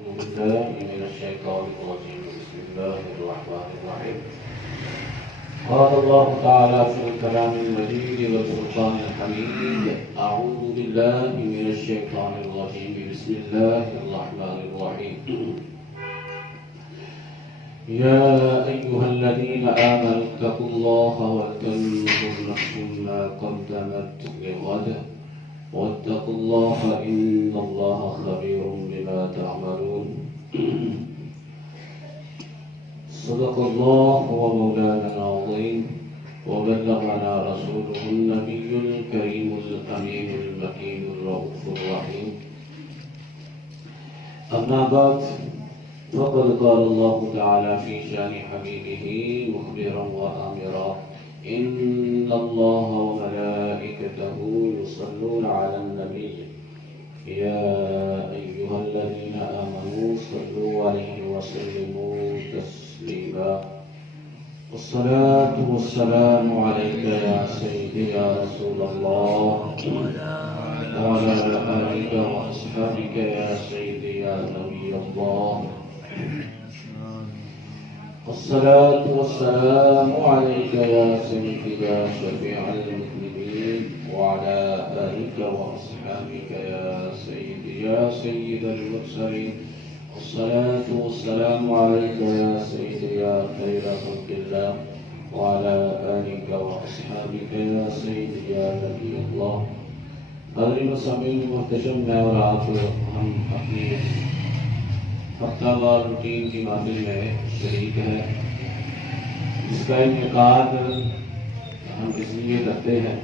بالله من الشيطان الرجيم بسم الله الرحمن الرحيم قال الله تعالى في الكلام المجيد والفرقان الحميد أعوذ بالله من الشيطان الرجيم بسم الله الرحمن الرحيم يا أيها الذين آمنوا اتقوا الله ولتنظر نفس ما قدمت لغد واتقوا الله إن الله خبير بما تعملون صدق الله ومولانا العظيم وبلغنا رسوله النبي الكريم الأمين المكين الرؤوف الرحيم أما بعد فقد قال الله تعالى في شان حبيبه مخبرا وآمرا إن الله وملائكته يصلون على النبي يا أيها الذين آمنوا صلوا عليه وسلموا تسليما والصلاة والسلام عليك يا سيدي يا رسول الله وعلى آلك وأصحابك يا سيدي يا نبي الله الصلاة والسلام عليك يا سيدي يا شفيع المذنبين وعلى آلك وأصحابك يا سيدي يا سيد المرسلين الصلاة والسلام عليك يا سيدي يا خير خلق الله وعلى آلك وأصحابك يا سيدي يا نبي الله حضرین سامعین محتشم میں اور آپ ہم اپنی ہفتہ وار روٹین کی محفل میں شریک ہیں جس کا انعقاد ہم اس لیے کرتے ہیں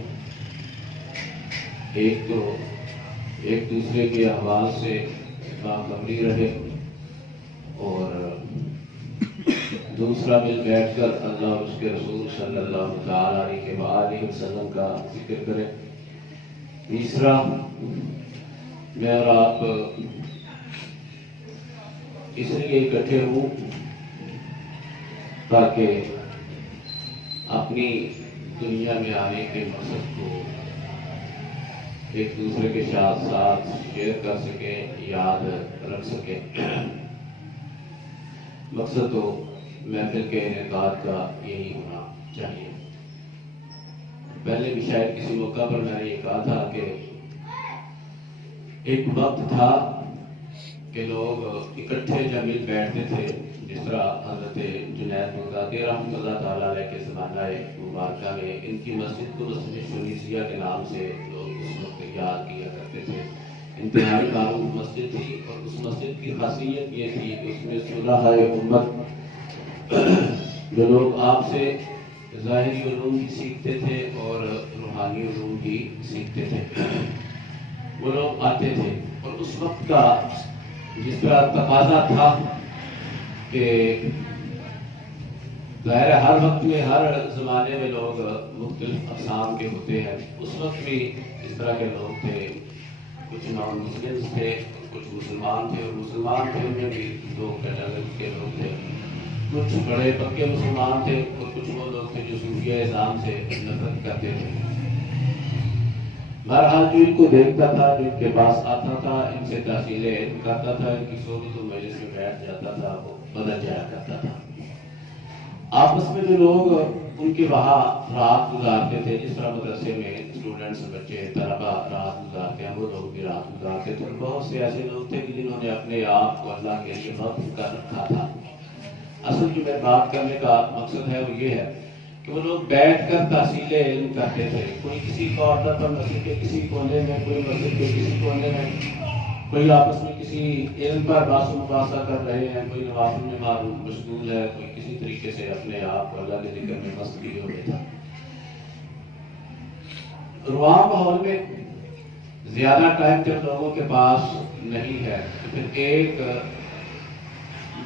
ایک تو ایک دوسرے کے احوال سے باخبری رہے اور دوسرا مل بیٹھ کر اللہ اور اس کے رسول صلی اللہ تعالیٰ علیہ وسلم کا ذکر کرے. تیسرا میں اور آپ اس لیے اکٹھے ہوں تاکہ اپنی دنیا میں آنے کے مقصد کو ایک دوسرے کے ساتھ شیئر کر سکیں, یاد رکھ سکیں. مقصد تو محفل کے انعقاد کا یہی ہونا چاہیے. پہلے بھی شاید کسی موقع پر میں نے یہ کہا تھا کہ ایک وقت تھا کہ لوگ اکٹھے جب مل بیٹھتے تھے, جس طرح حضرت جنید بغدادی رحمۃ اللہ تعالیٰ علیہ کے زمانہ مبارکہ میں ان کی مسجد کو مسجد شنیسیہ کے نام سے لوگ اس وقت یاد کیا کرتے تھے. انتہائی معروف مسجد تھی اور اس مسجد کی خاصیت یہ تھی کہ اس میں صلحاء امت جو لوگ آپ سے ظاہری علوم بھی سیکھتے تھے اور روحانی علوم بھی سیکھتے تھے, وہ لوگ آتے تھے. اور اس وقت کا جس طرح تقاضا تھا کہ ظاہر ہر وقت میں ہر زمانے میں لوگ مختلف اقسام کے ہوتے ہیں, اس وقت بھی اس طرح کے لوگ تھے. کچھ نان مسلم تھے, کچھ مسلمان تھے, اور مسلمان تھے ان میں بھی دو کیٹیگری کے لوگ تھے. کچھ بڑے پکے مسلمان تھے اور کچھ وہ لوگ تھے جو صوفیہ اعظام سے نفرت کرتے تھے. بہرحال جو ان کو دیکھتا تھا, جو ان کے پاس آتا تھا, ان سے تحصیلیں علم کرتا تھا, ان کی صحبت و مجلس میں بیٹھ جاتا تھا, وہ بدل جایا کرتا تھا. آپس میں جو لوگ ان کے وہاں رات گزارتے تھے, جس طرح مدرسے میں اسٹوڈنٹس بچے طلبا رات گزارتے ہیں, وہ لوگ بھی رات گزارتے تھے. بہت سے ایسے لوگ تھے جنہوں نے اپنے آپ کو اللہ کے لیے وقف کر رکھا تھا. اصل جو میں بات کرنے کا مقصد ہے وہ یہ ہے کہ وہ لوگ بیٹھ کر تحصیل علم کرتے تھے. کوئی کسی کارنر پر مسجد کے کسی کونے میں, کوئی مسجد کے کسی کونے میں, کوئی آپس میں کسی علم پر بحث و مباحثہ کر رہے ہیں, کوئی نوافل میں مشغول ہے, کوئی کسی طریقے سے اپنے آپ کو اللہ کے ذکر میں مست کیے ہوئے تھا. رواں ماحول میں زیادہ ٹائم جب لوگوں کے پاس نہیں ہے تو پھر ایک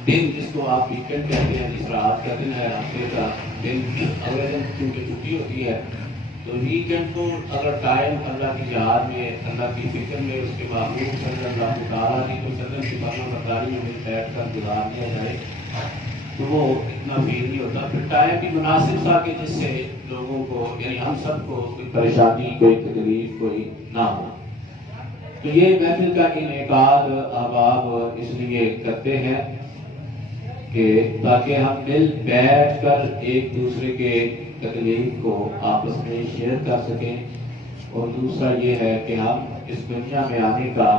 دن جس کو آپ ویکینڈ کہتے ہیں, جس طرح آج کا دن ہے, ہفتے کا دن, اگلے دن کیونکہ چھٹی ہوتی ہے تو ویکینڈ کو اگر ٹائم اللہ کی یاد میں, اللہ کی فکر میں, اس کے معمول صلی اللہ تعالیٰ کی وسلم کی فرمان برداری میں بیٹھ کر گزار دیا جائے تو وہ اتنا فیل نہیں ہوتا. پھر ٹائم بھی مناسب تھا کہ جس سے لوگوں کو, یعنی ہم سب کو کوئی پریشانی, کوئی تکلیف, کوئی نہ ہو. تو یہ محفل کا انعقاد احباب اس لیے کرتے ہیں کہ تاکہ ہم مل بیٹھ کر ایک دوسرے کے تکلیف کو آپس میں شیئر کر سکیں، اور دوسرا یہ ہے کہ ہم اس دنیا میں آنے کا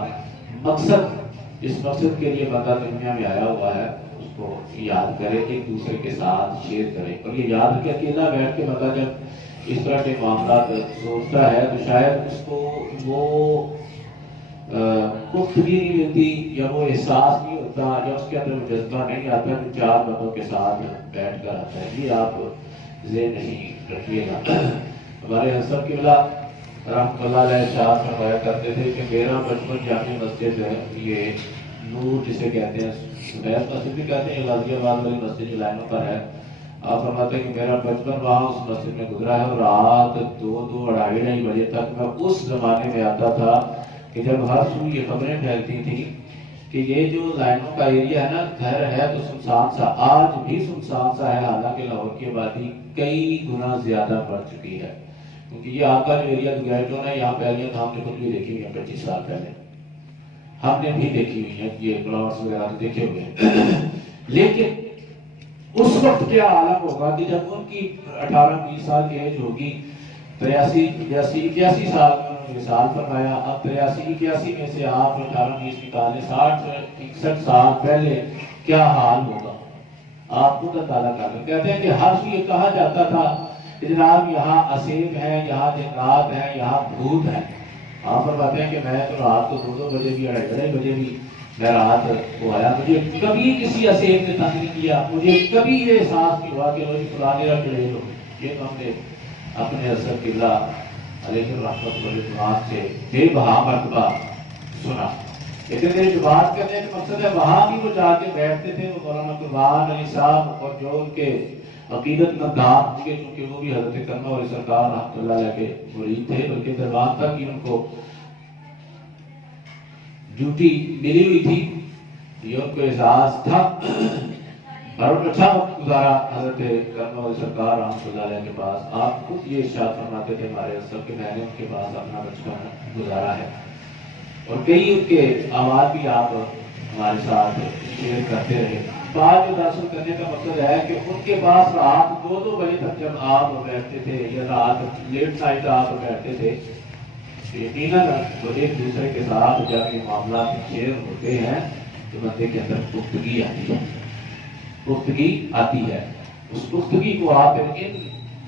مقصد، اس مقصد کے لیے بندہ دنیا میں آیا ہوا ہے، اس کو یاد کرے، ایک دوسرے کے ساتھ شیئر کرے۔ اور یہ یاد رکھے اکیلا بیٹھ کے بندہ جب اس طرح کے معاملات سوچتا ہے تو شاید اس کو وہ پختگی نہیں ملتی، یا وہ احساس نہیں ہوتا، یا اس کے اندر وہ جذبہ نہیں آتا جو چار بندوں کے ساتھ بیٹھ کر آتا ہے۔ یہ آپ ذہن نہیں رکھیے گا۔ ہمارے حضرت قبلہ رحمۃ اللہ علیہ ارشاد فرمایا کرتے تھے کہ میرا بچپن جامع مسجد ہے، یہ نور جسے کہتے ہیں، سفید مسجد بھی کہتے ہیں، غازی آباد والی مسجد جو لائنوں پر ہے، آپ فرماتے ہیں کہ میرا بچپن وہاں اس مسجد میں گزرا ہے، اور رات 2 2 بجے تک میں اس زمانے میں آتا تھا کہ جب ہر سو یہ خبریں پھیلتی تھیں کہ یہ جو لائنوں کا ایریا ہے نا، گھر ہے تو سنسان سا، آج بھی سنسان سا ہے، حالانکہ لاہور کی آبادی کئی گنا زیادہ بڑھ چکی ہے، کیونکہ یہ آپ کا جو ایریا گریٹون ہے، یہاں پہلے ہم نے خود بھی دیکھی ہوئی ہیں 25 سال پہلے ہم نے بھی دیکھی ہوئی ہیں، یہ فلاورس وغیرہ دیکھے ہوئے ہیں لیکن اس وقت کیا عالم ہوگا کہ جب ان کی 18-20 سال کی ایج ہوگی، 83 سال میں سال فرمایا، اب 83-81 میں سے آپ 18-20 نکالیں، 60-61 سال پہلے کیا حال ہوگا، آپ خود اندازہ کر لیں۔ کہتے ہیں کہ ہر سے یہ کہا جاتا تھا کہ جناب یہاں اسیب ہیں، یہاں جنات ہیں، یہاں بھوت ہیں۔ آپ فرماتے ہیں کہ میں تو رات کو 2 بجے بھی 2:30 بجے بھی میں رات کو آیا، مجھے کبھی کسی اسیب نے تنگ نہیں کیا، مجھے کبھی یہ احساس نہیں ہوا کہ مجھے فلانے رکھ لے لو۔ یہ تو ہم نے اپنے حضرت قبلہ علیہ الرحمۃ والرضوان سے بے بہا مرتبہ سنا۔ لیکن میرے جو بات کرنے کا مقصد ہے، وہاں بھی وہ جا کے بیٹھتے تھے، وہ مولانا قربان علی صاحب اور جو ان کے عقیدت مندان ہوں گے، کیونکہ وہ بھی حضرت کرما والی سرکار رحمۃ اللہ علیہ کے مرید تھے، بلکہ دربار تک ہی ان کو ڈیوٹی ملی ہوئی تھی، یہ ان کو احساس تھا، اور ان اچھا وقت گزارا حضرت کرما والی سرکار رحمۃ اللہ علیہ کے پاس۔ آپ خود یہ ارشاد فرماتے تھے ہمارے سب کے، میں نے ان کے پاس اپنا بچپن گزارا ہے، اور کئی ان کے آواز بھی آپ ہمارے ساتھ شیئر کرتے رہے۔ بات جو حاصل کرنے کا مقصد ہے کہ ان کے پاس رات 2 بجے تک جب آپ بیٹھتے تھے، یا رات لیٹ نائٹ آپ بیٹھتے تھے، یقیناً وہ ایک دوسرے کے ساتھ جب یہ معاملات شیئر ہوتے ہیں تو بندے کے اندر پختگی آتی ہے، پختگی آتی ہے۔ اس پختگی کو آپ ان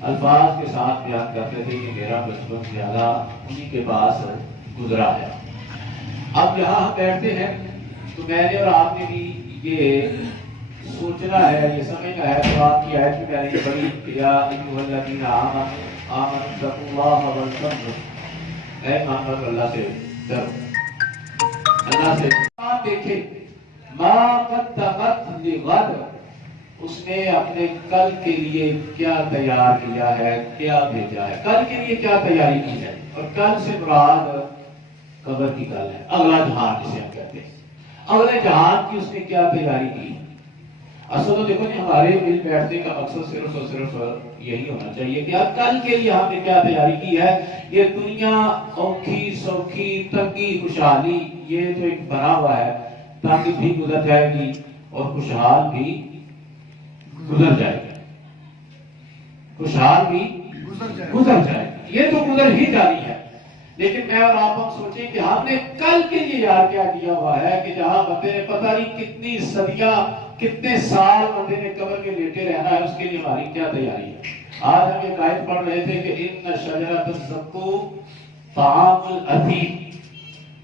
الفاظ کے ساتھ بیان کرتے تھے کہ میرا بچپن زیادہ انہی کے پاس گزرا ہے۔ اب یہاں ہم بیٹھتے ہیں تو میں نے اور آپ نے بھی یہ سوچنا ہے، یہ سمجھنا ہے، قرآن کی آیت میں نے یہ پڑھی، یا ایھا الذین آمنوا اتقوا اللہ ولتنظر، اے محمد اللہ سے ڈرو، اللہ سے دیکھے، ما قدمت لغد، اس نے اپنے کل کے لیے کیا تیار کیا ہے، کیا بھیجا ہے، کل کے لیے کیا تیاری کی ہے۔ اور کل سے مراد قبر کی کل ہے، اگلا جہان جسے ہم کہتے ہیں، اگلے جہان کی اس نے کیا تیاری کی۔ اصل تو دیکھو جی، ہمارے مل بیٹھنے کا مقصد صرف اور صرف یہی ہونا چاہیے کہ اب کل کے لیے ہم نے کیا تیاری کی ہے۔ یہ دنیا اوکھی سوکھی تنگی خوشحالی یہ تو ایک بنا ہوا ہے، تنگ بھی گزر جائے گی اور خوشحال بھی گزر جائے گی، خوشحال بھی گزر جائے گی، یہ تو گزر ہی جانی ہے۔ لیکن میں اور آپ ہم سوچیں کہ ہم نے کل کے لیے یار کیا کیا ہوا ہے، کہ جہاں بندے نے پتہ نہیں کتنی صدیاں کتنے سال بندے نے قبر میں لیٹے رہنا ہے، اس کے لیے ہماری کیا تیاری ہے۔ آج ہم ایک آیت پڑھ رہے تھے کہ ان شجرۃ الزقوم طعام الاثیم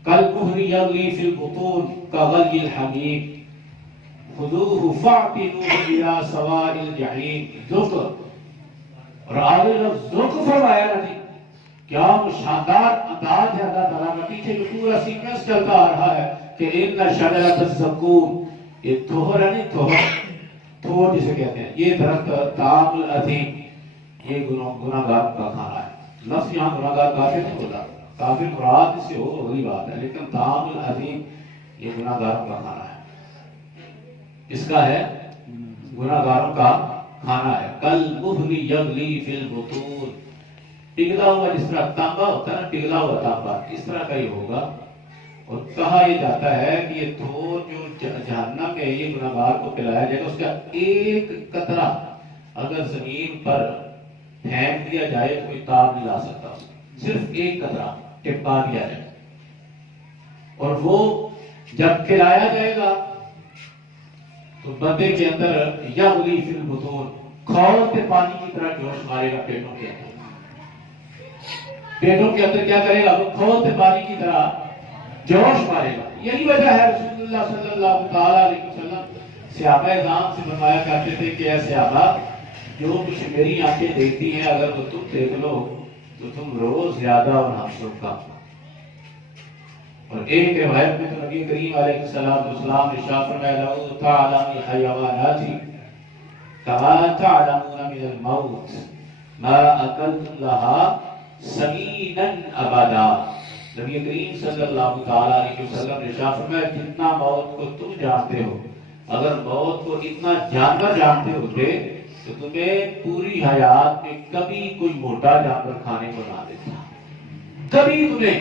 کالمہل یغلی فی البطون کغلی الحمیم خذوہ فاعتلوہ الی سواء الجحیم۔ ذق، اور آگے لفظ ذق فرمایا نا جی، کیا شاندار انداز ہے اللہ تعالیٰ کا، پیچھے جو پورا سیکوینس چلتا آ رہا ہے کہ ان شجرۃ الزقوم، یہ تھوہر ہے نہیں، تھوہر جسے کہتے ہیں، یہ درخت طعام الاثیم، یہ گناہگار کا کھانا ہے۔ لفظ یہاں گناہگار کافر نہیں بولا، کافر مراد اس سے ہو وہی بات ہے، لیکن طعام الاثیم یہ گناہگاروں کا کھانا ہے، اس کا ہے گناہگاروں کا کھانا ہے۔ کالمہل یغلی فی البطون، پگھلا ہوا، جس طرح تانبا ہوتا ہے نا، پگھلا ہوا تانبا، اس طرح کا ہی ہوگا اور کہا یہ جاتا ہے کہ یہ تھور جو جہنم میں یہ گناہگار کو پلایا جائے گا، اس کا ایک قطرہ اگر زمین پر پھینک دیا جائے تو کوئی تاب نہیں لا سکتا، صرف ایک قطرہ ٹپکا دیا جائے، اور وہ جب کھلایا جائے گا تو بندے کے اندر یغلی فی البطون، کھولتے پانی کی طرح جوش مارے گا پیٹوں کے اندر۔ پیٹوں کے اندر کیا کرے گا؟ وہ کھولتے پانی کی طرح جوش مارے گا۔ یہی وجہ ہے رسول اللہ صلی اللہ تعالیٰ علیہ وسلم صحابہ اعظام سے فرمایا کرتے تھے کہ اے صحابہ، جو کچھ میری آنکھیں دیکھتی ہیں اگر وہ تم دیکھ لو تو تم روز زیادہ اور ہم سب کا۔ اور ایک روایت میں تو نبی کریم علیہ السلام ارشاد فرمایا لو تعلم الحیوانات کما تعلمون من الموت ما اکلتم لها سمینا ابدا۔ نبی کریم صلی اللہ تعالیٰ علیہ وسلم نے ارشاد فرمایا جتنا موت کو تم جانتے ہو، اگر موت کو اتنا جانور جانتے ہوتے تو تمہیں پوری حیات میں کبھی کوئی موٹا جانور کھانے کو نہ دیتا، کبھی تمہیں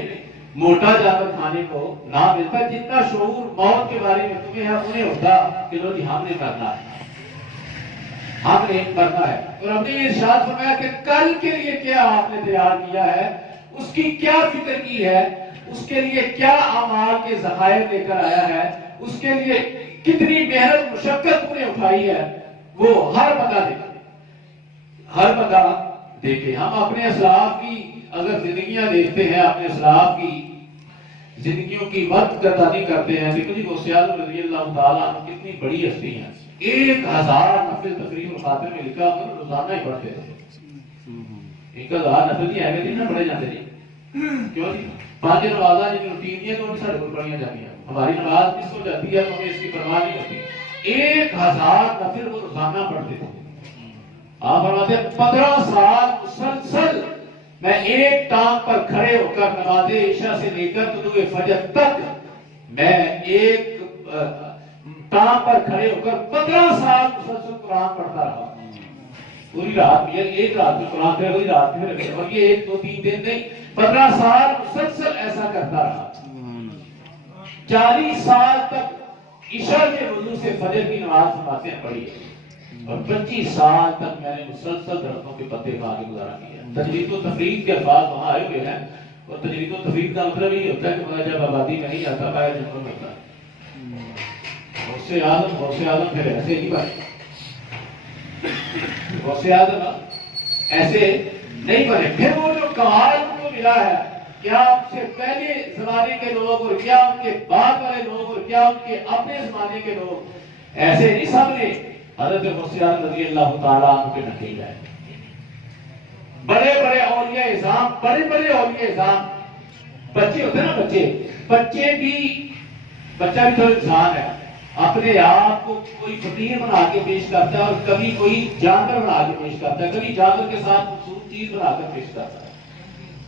موٹا جانور کھانے کو نہ ملتا جتنا شعور موت کے بارے میں تمہیں ہے انہیں ہوتا کہ لو جی ہم نے مرنا ہے، ہم نے مرنا ہے۔ اور ہم نے ارشاد فرمایا کہ کل کے لیے کیا آپ نے تیار کیا ہے، اس کی کیا فکر کی ہے، اس کے لیے کیا اعمال کے ذخائر لے کر آیا ہے، اس کے لیے کتنی محنت مشقت انہیں اٹھائی ہے، وہ ہر بندہ دیکھے، ہر بندہ دیکھے۔ ہم اپنے اسلاف کی اگر زندگیاں دیکھتے ہیں، اپنے اسلاف کی زندگیوں کی وقت گردانی کرتے ہیں، دیکھو جی غوث اعظم رضی اللہ تعالیٰ عنہ کتنی بڑی ہستی ہیں، 1000 نفل تقریب الخاطر میں لکھا ہم روزانہ ہی پڑھتے تھے۔ 1000 نفل کی اہمیت نہیں پڑھے جاتے جی، کیوں جی؟ 5 نمازاں جن روٹین ہے تو سارے کو پڑھیاں جاتی ہیں، ہماری نماز مس ہو جاتی ہے تو ہمیں اس کی پرواہ نہیں ہوتی۔ 1000 نفل وہ روزانہ پڑھتے تھے۔ آپ فرماتے ہیں 15 سال مسلسل میں ایک ٹانگ پر کھڑے ہو کر نماز عشاء سے لے کر طلوع فجر تک میں ایک ٹانگ پر کھڑے ہو کر 15 سال مسلسل قرآن پڑھتا رہا، پوری رات میں، ایک رات میں قرآن پڑھ وہی رات میں، اور یہ 1 2 3 دن نہیں، 15 سال مسلسل ایسا کرتا رہا۔ 40 سال تک عشاء کے وضو سے فجر کی نماز فرماتے ہیں پڑھی، اور 25 سال تک میں نے مسلسل درختوں کے پتے کھا کے گزارا کیا۔ تجوید و تفرید کے الفاظ وہاں آئے ہوئے ہیں، اور تجوید و تفرید کا مطلب یہ ہوتا ہے کہ بندہ جب آبادی میں نہیں آتا باہر جنگلوں میں ہوتا ہے۔ غوث اعظم پھر ایسے نہیں بنے، غوث اعظم ایسے نہیں بنے۔ پھر وہ جو کمال ان کو ملا ہے، کیا ان سے پہلے زمانے کے لوگ اور کیا ان کے بعد والے لوگ اور کیا ان کے اپنے زمانے کے لوگ ایسے نہیں، سب نے حضرت غوث اعظم رضی اللہ تعالیٰ عنہ کے نتیجہ ہے۔ بڑے بڑے اولیاء اعظام، بڑے بڑے اولیاء اعظام، بچے ہوتے ہیں نا، بچے بھی، بچہ بھی تو انسان ہے، اپنے آپ کو کوئی فقیر بنا کے پیش کرتا ہے اور کبھی کوئی جانور بنا کے پیش کرتا ہے، کبھی جانور کے ساتھ خوبصورت چیز بنا کر پیش کرتا ہے۔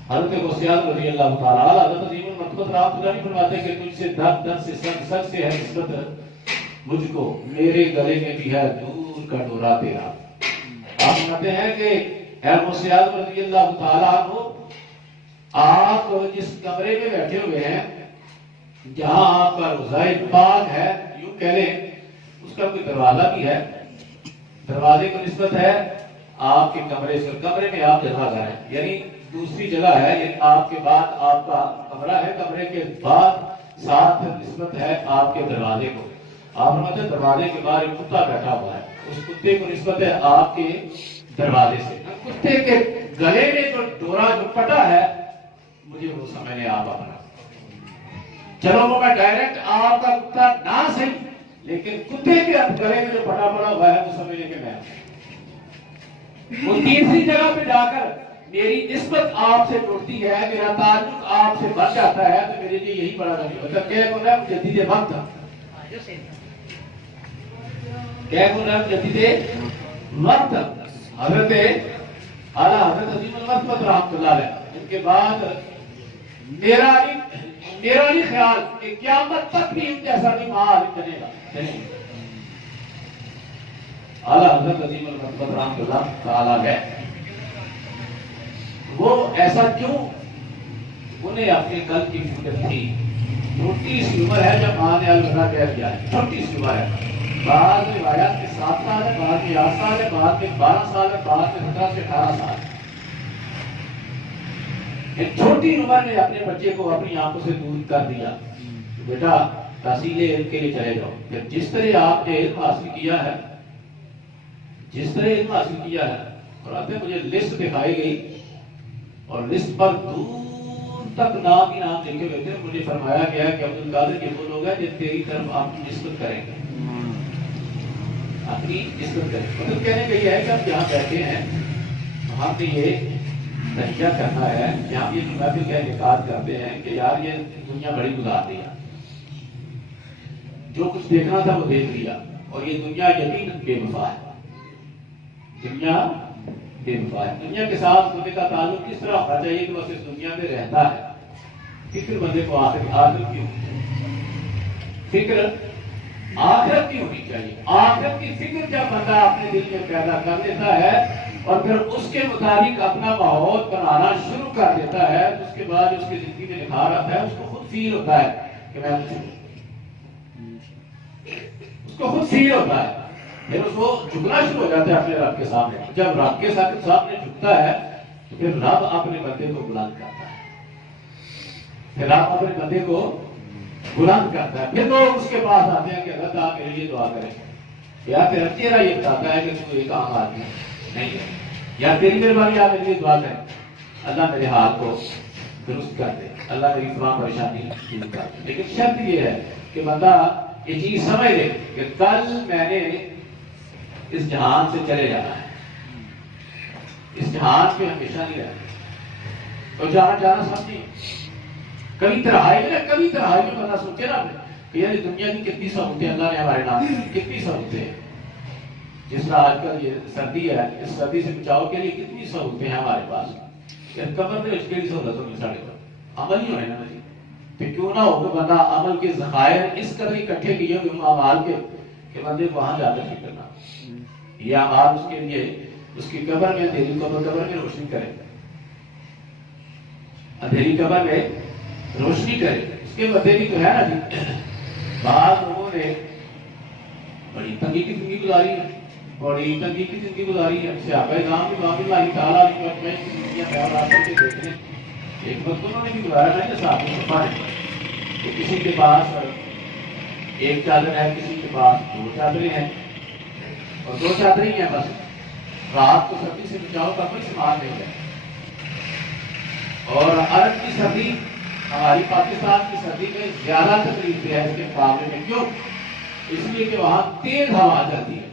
حضرت غوث اعظم رضی اللہ تعالیٰ عنہ حضرت عظیم المرتبہ رحمۃ اللہ علیہ فرماتے ہیں کہ تجھ سے درد درد سے سگ سے ہے نسبت مجھ کو، میرے گلے میں بھی ہے دور کا ڈورا تیرا۔ آپ فرماتے ہیں کہ اے غوث اعظم رضی اللہ تعالیٰ عنہ، آپ جس کمرے میں بیٹھے ہوئے ہیں، جہاں آپ کا روضہ پاک ہے، یوں کہہ لیں اس کا کوئی دروازہ بھی ہے، دروازے کو نسبت ہے آپ کے کمرے سے، کمرے میں آپ جگہ گئے ہیں، یعنی دوسری جگہ ہے، یعنی آپ کے بعد آپ کا کمرہ ہے، کمرے کے بعد ساتھ نسبت ہے آپ کے دروازے کو۔ آپ فرماتے ہیں دروازے کے باہر ایک کتا بیٹھا ہوا ہے، اس کتے کو نسبت ہے آپ کے دروازے سے۔ کتے کے گلے میں جو ڈورا جو پٹا ہے، مجھے وہ سمجھنے آپ اپنا، چلو وہ میں ڈائریکٹ آپ کا کتا نہ صحیح، لیکن کتے کے گلے میں جو پٹا پڑا ہوا ہے وہ سمجھنے کے میں وہ تیسری جگہ پہ جا کر میری نسبت آپ سے جڑتی ہے، میرا تعلق آپ سے بن جاتا ہے، تو میرے لیے یہی بڑا نہیں ہوتا۔ کہہ کون ہے؟ جدید وقت، کہہ کون ہے؟ جدید وقت حضرت اعلیٰ حضرت عظیم المرتبہ رحمۃ اللہ علیہ۔ ان کے بعد میرا نہیں خیال کہ قیامت تک بھی ان جیسا نہیں مال چلے گا۔ اعلیٰ حضرت عظیم المرتبہ رحمۃ اللہ تعالیٰ علیہ، وہ ایسا کیوں؟ انہیں اپنے قلب کی فکر تھی چھوٹی سی عمر ہے جب ماں نے الوداع کہہ دیا ہے، چھوٹی سی عمر ہے۔ بعض روایات میں 7 سال ہے، بعض میں 8 سال ہے، بعض میں 12 سال ہے، بعض میں 17 سے 18 سال ہے۔ ایک چھوٹی عمر نے اپنے بچے کو اپنی آنکھوں سے دور کر دیا، بیٹا تحصیل علم کے لیے چلے جاؤ۔ پھر جس طرح آپ نے علم حاصل کیا ہے، جس طرح علم حاصل کیا ہے، اور آتے مجھے لسٹ دکھائی گئی اور لسٹ پر دور تک نام ہی نام لکھے ہوئے تھے۔ مجھے فرمایا گیا کہ عبد القادر یہ وہ لوگ ہیں جو تیری طرف آپ کی نسبت کریں گے، اپنی نسبت کریں گے۔ مطلب کہنے کا یہ ہے کہ ہم جہاں بیٹھے ہیں وہاں پہ یہ تجزیہ کرنا ہے کہ ہم یہ محفل کا انعقاد کرتے ہیں کہ یار یہ دنیا بڑی گزار دیا، جو کچھ دیکھنا تھا وہ دیکھ لیا، اور یہ دنیا یقیناً بے وفا ہے، دنیا بے وفا ہے۔ دنیا کے ساتھ بندے کا تعلق کس طرح ہونا چاہیے کہ بس اس دنیا میں رہتا ہے، فکر بندے کو آخرت کی فکر آخرت کی ہونی چاہیے۔ آخرت کی فکر جب بندہ اپنے دل میں پیدا کر لیتا ہے اور پھر اس کے مطابق اپنا ماحول بنانا شروع کر دیتا ہے، تو اس کے بعد اس کی زندگی میں نکھار آتا ہے، اس کو خود فیل ہوتا ہے کہ میں اس کو خود فیل ہوتا ہے، پھر اس کو جھکنا شروع ہو جاتا ہے اپنے رب کے سامنے۔ جب رب کے سامنے جھکتا ہے تو پھر رب اپنے بندے کو بلند کرتا ہے، پھر رب اپنے بندے کو بلند کرتا ہے۔ پھر لوگ اس کے پاس آتے ہیں کہ اللہ تعالیٰ میرے لیے دعا کریں، یا پھر چہرہ یہ بتاتا ہے کہ تو ایک عام آدمی نہیں ہے، یا تیری مہربانی آپ میرے لیے دعا کریں، اللہ میرے حال کو درست کر دے، اللہ میری تمام پریشانی دور کر دے۔ لیکن شرط یہ ہے کہ بندہ یہ چیز سمجھ لے کہ کل میں نے اس جہان سے چلے جانا ہے، اس جہان میں ہمیشہ نہیں رہنا، تو جانا سمجھیے۔ کبھی تنہائی میں بندہ سوچے نا کہ یار دنیا کی کتنی سہولتیں اللہ نے ہمارے نام کی، کتنی سہولتیں ہیں۔ جس طرح آج کل یہ سردی ہے، اس سردی سے بچاؤ کے لیے کتنی سہولتیں ہیں ہمارے پاس، کمر میں اس کے لیے سہولت ہوگی ساڑھے پر عمل ہی ہوئے نا جی، پھر کیوں نہ ہو کہ بندہ عمل کے ذخائر اس قدر اکٹھے کیے ہوئے اعمال کے کہ بندے کو وہاں جا کر فکر نہ، یہ اعمال اس کے لیے اس کی قبر میں اندھیری قبر میں روشنی کرے، اندھیری قبر میں روشنی کرے۔ اس کے بدلے بھی تو ہے نا جی، بعض لوگوں نے بڑی تنگی کی زندگی گزاری ہے، بڑی تنگی کی زندگی گزاری ہے۔ صحابہ کرام بھی باقی اللہ تعالیٰ کی اجمعین کی زندگیاں بیان آ کر کے دیکھ لیں، ایک وقت انہوں نے بھی گزارا ہے کہ صحابہ صفا ہے کہ کسی کے پاس ایک چادر ہے، کسی کے پاس 2 چادریں ہیں، اور 2 چادریں ہی ہیں بس، رات کو سردی سے بچاؤ کا کوئی سامان نہیں ہے۔ اور عرب کی سردی ہماری پاکستان کی سردی میں زیادہ تکلیف ہے اس کے مقابلے میں، کیوں؟ اس لیے کہ وہاں تیز ہوا چلتی ہے،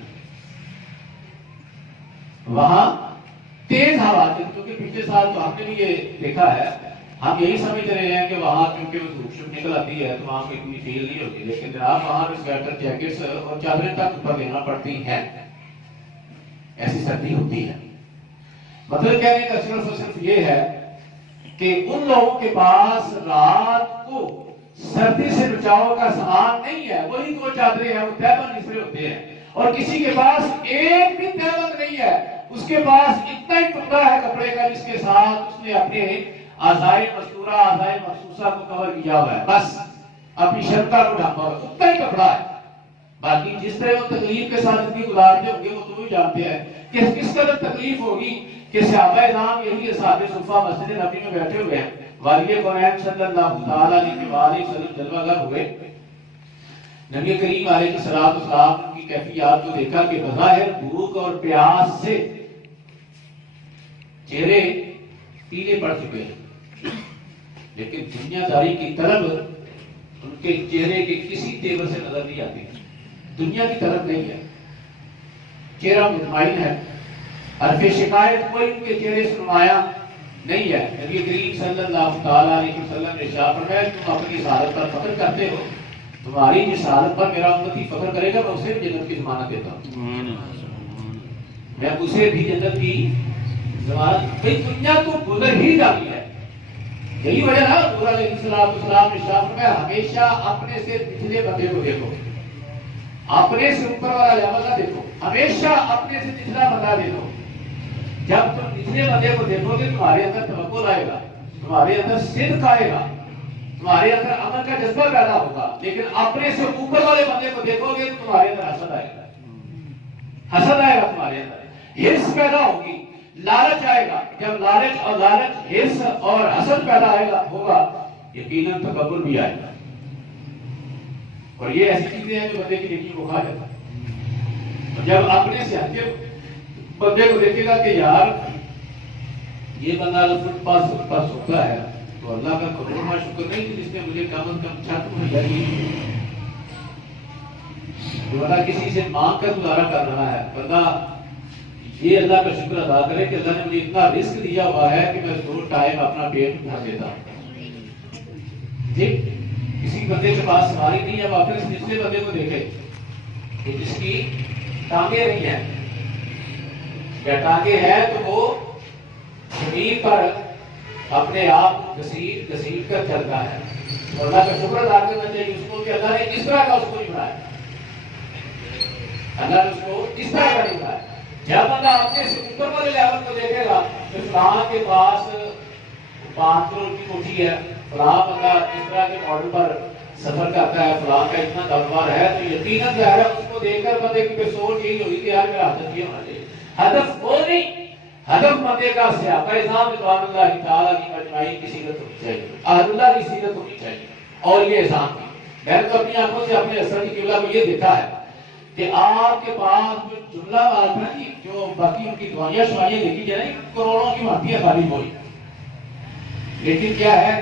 وہاں تیز ہوا چلتی ہے، کیونکہ پچھلے سال تو ہم نے بھی یہ دیکھا ہے، ہم یہی سمجھ رہے ہیں کہ وہاں کیونکہ وہ دھوپ شپ نکل آتی ہے تو وہاں کوئی اتنی فیل نہیں ہوتی، لیکن جناب وہاں سویٹر جیکٹس اور چادریں تک اوپر لینا پڑتی ہیں، ایسی سردی ہوتی ہے۔ مطلب کہنے کا صرف اور صرف یہ ہے کہ ان لوگوں کے پاس رات کو سردی سے بچاؤ کا سامان نہیں ہے، وہی 2 چادریں ہیں، وہ تہبند نسرے ہوتے ہیں، اور کسی کے پاس ایک بھی تہبند نہیں ہے، اس کے پاس اتنا ہی ٹکڑا ہے کپڑے کا جس کے ساتھ اس نے اپنے اعضائے مستورہ اعضائے مخصوصہ کو کور کیا ہوا ہے، بس اپنی شرکا کو ڈھانپا ہوا ہے، اتنا ہی کپڑا ہے۔ باقی جس طرح وہ تکلیف کے ساتھ زندگی گزارتے ہوں گے وہ تو جانتے ہیں کہ کس قدر تکلیف ہوگی کہ صحابہ نام یہی اصحاب صفہ مسجد نبی میں بیٹھے ہوئے ہیں، والی قرآن صلی اللہ تعالیٰ علیہ وسلم جلوہ گر ہوئے، نبی کریم علیہ السلام کی کیفیات کو دیکھا کہ بظاہر بھوک اور پیاس سے چہرے پیلے پڑ چکے ہیں، لیکن دنیا داری کی طلب ان کے چہرے کے کسی تیور سے نظر نہیں آتی، دنیا کی طرف نہیں ہے، چہرہ مطمئن ہے، حرف شکایت کوئی ان کے چہرے سے نمایاں نہیں ہے۔ نبی کریم صلی اللہ تعالیٰ علیہ وسلم نے ارشاد فرمایا تم اپنی سعادت پر فخر کرتے ہو، تمہاری جس سعادت پر میرا امتی فخر کرے گا میں اسے بھی جنت کی ضمانت دیتا ہوں، میں اسے بھی جنت کی ضمانت۔ بھئی دنیا تو گزر ہی جاتی ہے، یہی وجہ ہے حضور علیہ السلام نے ارشاد فرمایا ہمیشہ اپنے سے پچھلے بندے کو دیکھو، اپنے سے اوپر والا لیول نہ دیکھو، ہمیشہ اپنے سے پچھلا بندہ دیکھو۔ جب تم پچھلے بندے کو دیکھو گے تمہارے اندر توکل آئے گا، تمہارے اندر صدق آئے گا، تمہارے اندر عمل کا جذبہ پیدا ہوگا، لیکن اپنے سے اوپر والے بندے کو دیکھو گے تو تمہارے اندر حسد آئے گا، حسد آئے گا تمہارے اندر، ہرس پیدا ہوگی، لالچ آئے گا۔ جب لالچ ہرس اور حسد پیدا آئے گا ہوگا، یقیناً تکبر بھی آئے گا، اور یہ ایسی چیزیں ہیں جو بندے کی نیکی کو کھا جاتا ہے۔ جب اپنے سے ہٹ کے بندے کو دیکھے گا کہ یار یہ بندہ فٹ پاس سوتا ہے، تو اللہ کا کروڑواں شکر نہیں کہ جس نے مجھے کم از کم چھت مہیا کی، جو بندہ کسی سے مانگ کر گزارا کر رہا ہے، بندہ یہ اللہ کا شکر ادا کرے کہ اللہ نے مجھے اتنا رزق دیا ہوا ہے کہ میں 2 ٹائم اپنا پیٹ بھر لیتا ہوں۔ ٹھیک، کسی بندے کے پاس سواری نہیں ہے، وہ اپنے دوسرے بندے کو دیکھے کہ جس کی ٹانگیں نہیں ہیں، یا ٹانگیں ہیں تو وہ زمین پر اپنے آپ گھسیٹ کر چلتا ہے، اور اللہ کا شکر ادا کرنا چاہیے اس کو کہ اللہ نے اس طرح کا اس کو نہیں بنایا، اللہ نے اس کو اس طرح کا نہیں بنایا۔ جب بندہ اپنے سے اوپر والے لیول کو دیکھے گا کہ فلاں کے پاس 5 کروڑ کی کوٹھی ہے، فلاں بندہ اس طرح کے ماڈل پر سفر کرتا ہے، فلاں کا اتنا کاروبار ہے، تو یقیناً ظاہر ہے اس کو دیکھ کر بندے کی پھر سوچ یہی ہوگی کہ یار میرا ہدف یہ ہونا چاہیے۔ ہدف وہ نہیں، ہدف بندے کا سیاق احسان رضوان اللہ تعالیٰ کی مجمعین کی سیرت ہونی چاہیے، اہل اللہ کی سیرت ہونی چاہیے، اور یہ احسان کی۔ میں نے تو اپنی آنکھوں سے اپنے اسرار کی قبلہ کو یہ دیکھا ہے کہ آپ کے پاس جو جملہ بات ہے نا، جو باقی ان کی دعائیاں شوائیاں دیکھی جائیں کروڑوں کی مانتی ہے خالی ہوئی، لیکن کیا ہے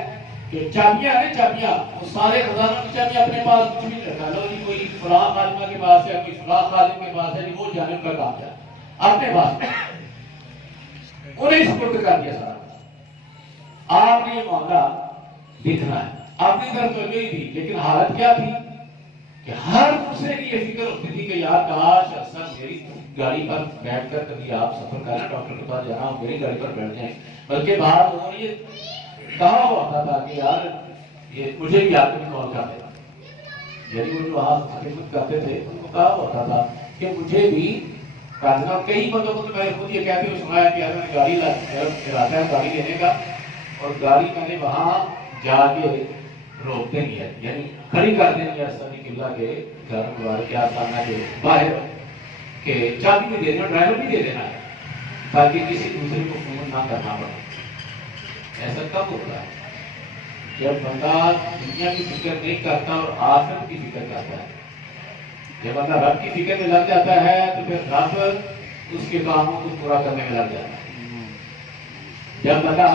کہ چابیاں ہیں، چابیاں وہ سارے خزانوں کی چابیاں اپنے پاس کچھ نہیں رکھا، لو جی کوئی فلاں خادمہ کے پاس ہے، کوئی فلاں خادم کے پاس ہے، وہ جانے کا کام ہے اپنے پاس، انہیں سپرد کر دیا سارا۔ آپ نے یہ معاملہ دیکھنا ہے، آپ نے ادھر توجہ ہی تھی، لیکن حالت کیا تھی کہ ہر دوسرے کی یہ فکر ہوتی تھی کہ یار کاش اکثر میری گاڑی پر بیٹھ کر کبھی آپ سفر کریں، ڈاکٹر کے پاس جانا ہو میری گاڑی پر بیٹھ جائیں، بلکہ باہر لوگوں نے یہ کہا ہوتا تھا کہ یار یہ مجھے بھی آپ کو کال کر دینا، یعنی وہ جو آپ خدمت کرتے تھے ان کو کہا ہوتا تھا کہ مجھے بھی کر دینا۔ کئی بندوں کو تو میں خود یہ کہتے ہوئے سنا ہے کہ یار میں نے گاڑی ارادہ ہے گاڑی لینے کا، اور گاڑی میں نے وہاں جا کے روک دینی ہے، یعنی کھڑی کر دینی ہے سنی قبلہ کے گھر مبارک کے آسانہ کے باہر، کہ چابی بھی دے دینا، ڈرائیور بھی دے دینا ہے، تاکہ کسی دوسرے کو فون نہ کرنا پڑے۔ ایسا کب ہوتا ہے جب بندہ دنیا کی فکر نہیں کرتا اور آخرت کی فکر کرتا ہے۔ جب بندہ رب کی فکر میں لگ جاتا ہے تو پھر رب اس کے کاموں کو پورا کرنے میں لگ جاتا ہے۔ جب بندہ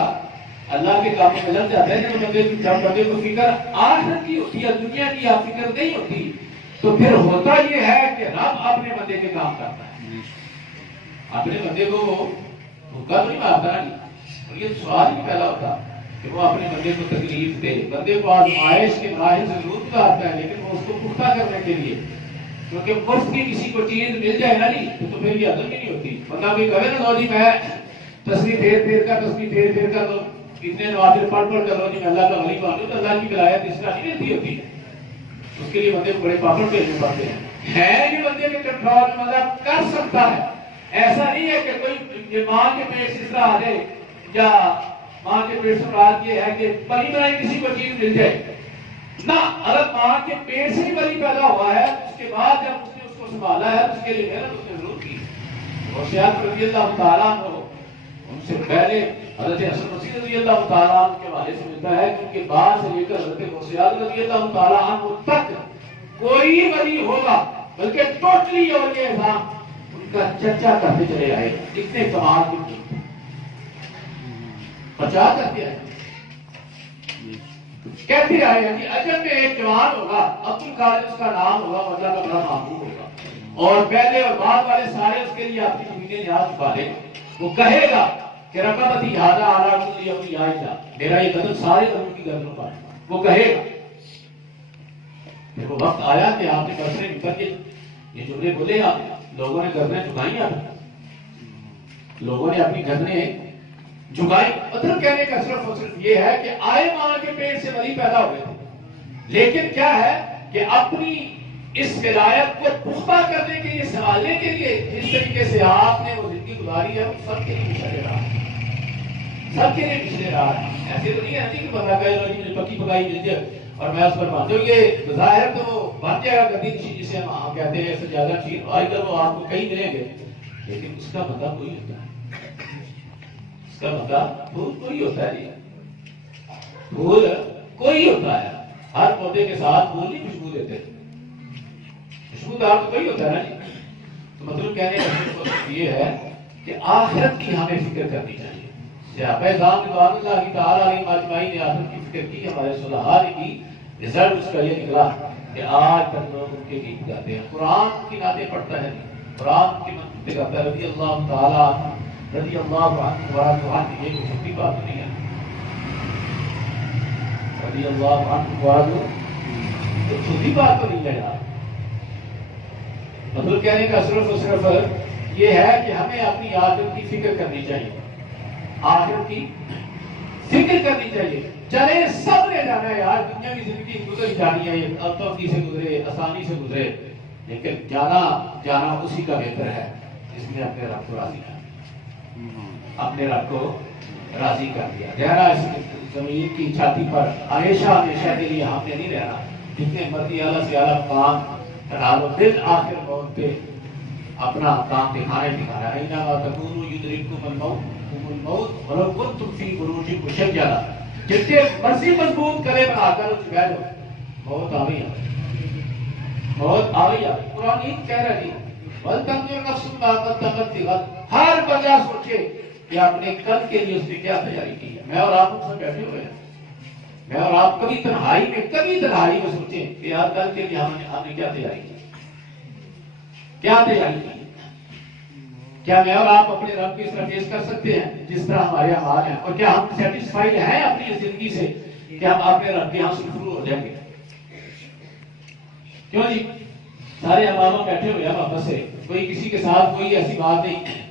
اللہ کے کاموں میں لگ جاتا ہے، جب بندے کو فکر آخرت کی ہوتی ہے، دنیا کی آپ فکر نہیں ہوتی، تو پھر ہوتا یہ ہے کہ رب اپنے بندے کے کام کرتا ہے، اپنے بندے کو بھوکا تو نہیں مارتا نہیں، اور یہ سوال بھی پیدا ہوتا کہ وہ اپنے بندے کو تکلیف دے، بندے کو آزمائش کے مراحل سے ضرور گزارتا ہے، لیکن وہ اس کو پختہ کرنے کے لیے، کیونکہ مفت کی کسی کو چیز مل جائے نا نہیں تو پھر یہ ہضم ہی نہیں ہوتی۔ بندہ کوئی کہے نا جی میں تسبیح پھیر کر تو اتنے نوافل پڑھ کر لو جی میں اللہ کا ولی بن جاؤں، تو اللہ کی ولایت اس طرح نہیں ملتی ہوتی، اس کے لیے بندے کو بڑے پاپڑ بھیجنے پڑتے ہیں۔ ہے یہ بندے کے کنٹرول میں مطلب کر سکتا ہے، ایسا نہیں ہے کہ کوئی ماں کے پیٹ سے اس طرح آ جائے، یا ماں کے پیٹ سے مراد یہ ہے کہ بلی بنائی کسی کو چیز مل جائے نہ، اگر ماں کے پیٹ سے ہی بلی پیدا ہوا ہے اس کے بعد جب اس نے اس کو سنبھالا ہے اس کے لیے محنت اس نے ضرور کی۔ اور سیاد رضی اللہ تعالیٰ عنہ ان سے پہلے حضرت حسن مسیح رضی اللہ تعالیٰ عنہ کے حوالے سے ملتا ہے کہ ان کے بعد سے لے کر حضرت غوثیاد رضی اللہ تعالیٰ عنہ تک کوئی ولی ہوگا بلکہ ٹوٹلی اور یہ احسان ان کا چرچا کرتے چلے آئے، اتنے کمال کی بچا کرتے آئے، کہتے آئے ہیں کہ عجم میں ایک جوان ہوگا، عبد القادر اس کا نام ہوگا، اللہ کا بڑا محبوب ہوگا، اور پہلے اور بعد والے سارے اس کے لیے اپنی زمینیں نیاز چھپا لیں، وہ کہے گا کہ رقبتی ہادہ آلہ کلی اپنی آئیدہ، میرا یہ قدم سارے قدم کی گردنوں پر، وہ کہے گا۔ دیکھو وقت آیا کہ آپ نے برسرے نکل کے یہ جملے بولے، آپ لوگوں نے گردنیں جھکائیں، آپ لوگوں نے اپنی گردنیں جھکائی، مطلب کہنے کا صرف اور صرف یہ ہے کہ آئے ماں کے پیٹ سے ولی پیدا ہوئے تھے، لیکن کیا ہے کہ اپنی اس ولایت کو پختہ کرنے کے لیے، سنبھالنے کے لیے جس طریقے سے آپ نے وہ زندگی گزاری ہے وہ سب کے لیے مشرع رہا، سب کے لیے پچھلے رہا ہے. ایسے تو نہیں ہے کہ بندہ کہے لو جی پکی پکائی مل جائے اور میں اس پر باندھوں. یہ ظاہر تو بن جائے گا گدی نشین جسے ہم عام کہتے ہیں سجادہ نشین. آج کل وہ آپ کو کہیں ملیں گے لیکن اس کا بندہ کوئی ہوتا ہے. اس کا بندہ پھول کوئی ہوتا ہے. پھول کوئی ہوتا ہے. ہر پودے کے ساتھ پھول نہیں خوشبو دیتے. خوشبو دار تو کوئی ہوتا ہے نا جی. تو مطلب کہنے کا یہ ہے کہ آخرت کی ہمیں فکر کرنی چاہیے. صحابہ اعظام رضوان اللہ تعالیٰ علیہ مجمعین نے آخرت کی فکر کی. ہمارے صلحاء نے کی. رزلٹ اس کا یہ نکلا کہ آج تک لوگ ان کے گیت گاتے ہیں. قرآن کی نعتیں پڑھتا ہے, قرآن کی منطقیں کرتا ہے. رضی اللہ تعالیٰ رضی اللہ عنہ ورضوا عنہ. یہ کوئی چھوٹی بات نہیں ہے. رضی اللہ عنہ ورضوا تو چھوٹی بات تو نہیں ہے یار. مطلب کہنے کا صرف اور صرف یہ ہے کہ ہمیں اپنی آخرت کی فکر کرنی چاہیے. آخرت کی فکر کرنی چاہیے. چلے سب نے جانا ہے یار, دنیا کی زندگی گزر جانی ہے, توفیق سے گزرے, آسانی سے گزرے, لیکن جانا اسی کا بہتر ہے جس نے اپنے رب کو راضی کر اپنے رب کو راضی کر دیا. گہرا اس زمین کی چھاتی پر ہمیشہ کے لیے ہم نے نہیں رہنا. جتنے مرضی اعلیٰ سے اعلیٰ کام کرا لو, دل آخر موت پہ اپنا کام دکھانا. اینما تکونوا یدرککم الموت ولو کنتم فی بروج مشیدہ. جتنے مرضی مضبوط کرے بنا کر اس بیٹھ جاؤ, موت آ گئی. موت آ گئی. قرآن یہ کہہ رہا جی وَلْتَنْظُرْ نَفْسٌ مَا قَدَّمَتْ لِغَدٍ. ہر بندہ سوچے کہ اپنے کل کے لیے اس نے کیا تیاری کی ہے. میں اور آپ سے بیٹھے ہوئے ہیں. میں اور آپ کبھی تنہائی میں سوچیں کہ یار کل کے لیے ہم نے کیا تیاری کی, کیا تیاری کی. کیا میں اور آپ اپنے رب کی طرف پیش کر سکتے ہیں جس طرح ہمارے اعمال ہیں, اور کیا ہم سیٹسفائیڈ ہیں اپنی زندگی سے کہ ہم اپنے رب کے یہاں سرخرو ہو جائیں گے؟ کیوں جی سارے امام بیٹھے ہوئے ہیں واپس سے, کوئی کسی کے ساتھ کوئی ایسی بات نہیں.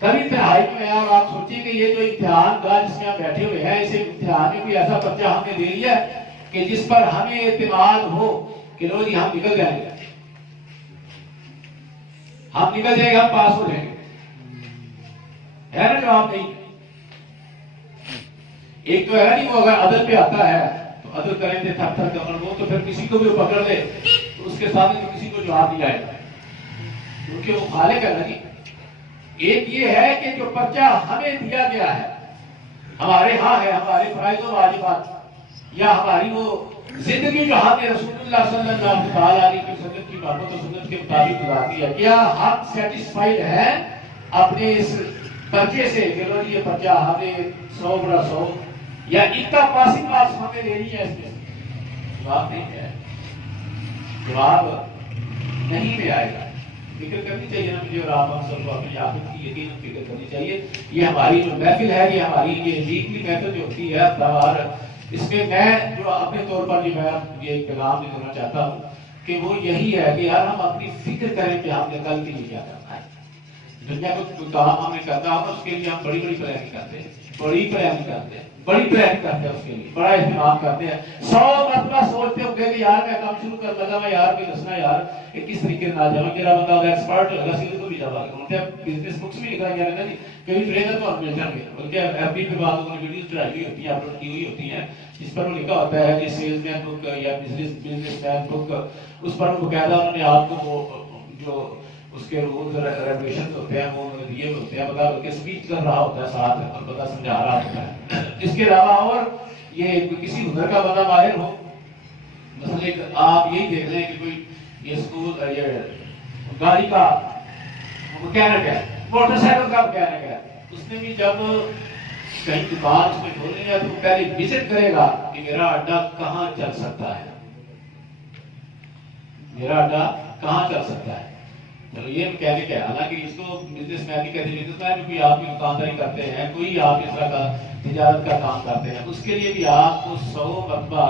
کبھی تنہائی میں اور آپ سوچیں کہ یہ جو امتحان گاہ جس میں ہم بیٹھے ہوئے ہیں, اسے امتحان میں کوئی ایسا بچہ ہم نے دے لیا ہے کہ جس پر ہمیں اعتماد ہو کہ لو جی ہم نکل جائیں گے, ہم نکل جائیں گے, ہم پاس ہو جائیں گے. ہے نا جواب نہیں. ایک تو ہے نہیں, وہ اگر عدل پہ آتا ہے تو عدل کریں گے تھک تھک کمر, وہ تو پھر کسی کو بھی پکڑ لے تو اس کے ساتھ کسی کو جواب نہیں آئے گا کیونکہ وہ خالق ہے نا جی. ایک یہ ہے کہ جو پرچہ ہمیں دیا گیا ہے ہمارے ہاں ہے, ہمارے فرائض و واجبات یا ہماری وہ زندگی جو ہم نے رسول اللہ صلی اللہ علیہ وسلم کی محبت و سنت کے مطابق گزارتی ہے, کیا ہم سیٹسفائیڈ ہیں اپنے اس پرچے سے کہ لو یہ پرچہ ہمیں 100/100 یا اتنا پاسنگ مارکس ہمیں لینی ہے؟ اس میں جواب نہیں ہے, جواب نہیں میں آئے گا. فکر کرنی چاہیے نا مجھے اور آپ ہم سب کو اپنی آخرت کی یقین فکر کرنی چاہیے. یہ ہماری جو محفل ہے, یہ ہماری یہ ویکلی محفل جو ہوتی ہے ہفتہ, اس میں میں جو اپنے طور پر جو میں یہ پیغام دینا چاہتا ہوں کہ وہ یہی ہے کہ یار ہم اپنی فکر کریں کہ ہم نے کل کے لیے کیا کرنا ہے. دنیا کو کوئی کام ہمیں کرنا ہوگا اس کے لیے ہم بڑی پلاننگ کرتے ہیں, بڑی پلاننگ کرتے ہیں اس کے لیے بڑا اہتمام کرتے ہیں. 100 مرتبہ سوچتے ہوں گے کہ یار میں کام شروع کر لگا میں یار کوئی دسنا یار کہ کس طریقے سے نہ جاؤں, میرا بندہ ایکسپرٹ ہوگا سیدھے تو بھی جاوا گا. بزنس بکس بھی لکھا گیا ہے نا جی, کئی ٹرینر تو مل جائیں گے, بلکہ ایف بی پہ بعض لوگوں نے ویڈیوز چڑھائی ہوئی ہوتی ہیں, اپلوڈ کی ہوئی ہوتی ہیں, جس پر وہ لکھا ہوتا ہے کہ سیلز مین بک یا بزنس مین بک, اس پر باقاعدہ انہوں نے آپ کو وہ جو اس کے رولز ریگولیشن ہوتے ہیں وہ دیے ہوتے ہیں, بتا کہ اسپیچ کر رہا ہوتا ہے ساتھ اور بتا سمجھا رہا ہوتا ہے. اس کے علاوہ اور یہ کسی ہنر کا بندہ ماہر ہو, مثلا آپ یہی دیکھ لیں کہ کوئی یہ اسکول یہ گاڑی کا مکینک ہے, موٹر سائیکل کا مکینک ہے, اس نے بھی جب کہیں دکان اس میں کھولنی ہے تو پہلے وزٹ کرے گا کہ میرا اڈا کہاں چل سکتا ہے, میرا اڈا کہاں چل سکتا ہے. چلو یہ مکینک ہے, حالانکہ اس کو بزنس مین نہیں کہتے. بزنس مین بھی کوئی آپ کی دکانداری کرتے ہیں, کوئی آپ اس طرح کا تجارت کا کام کرتے ہیں, اس کے لیے بھی آپ کو 100 مرتبہ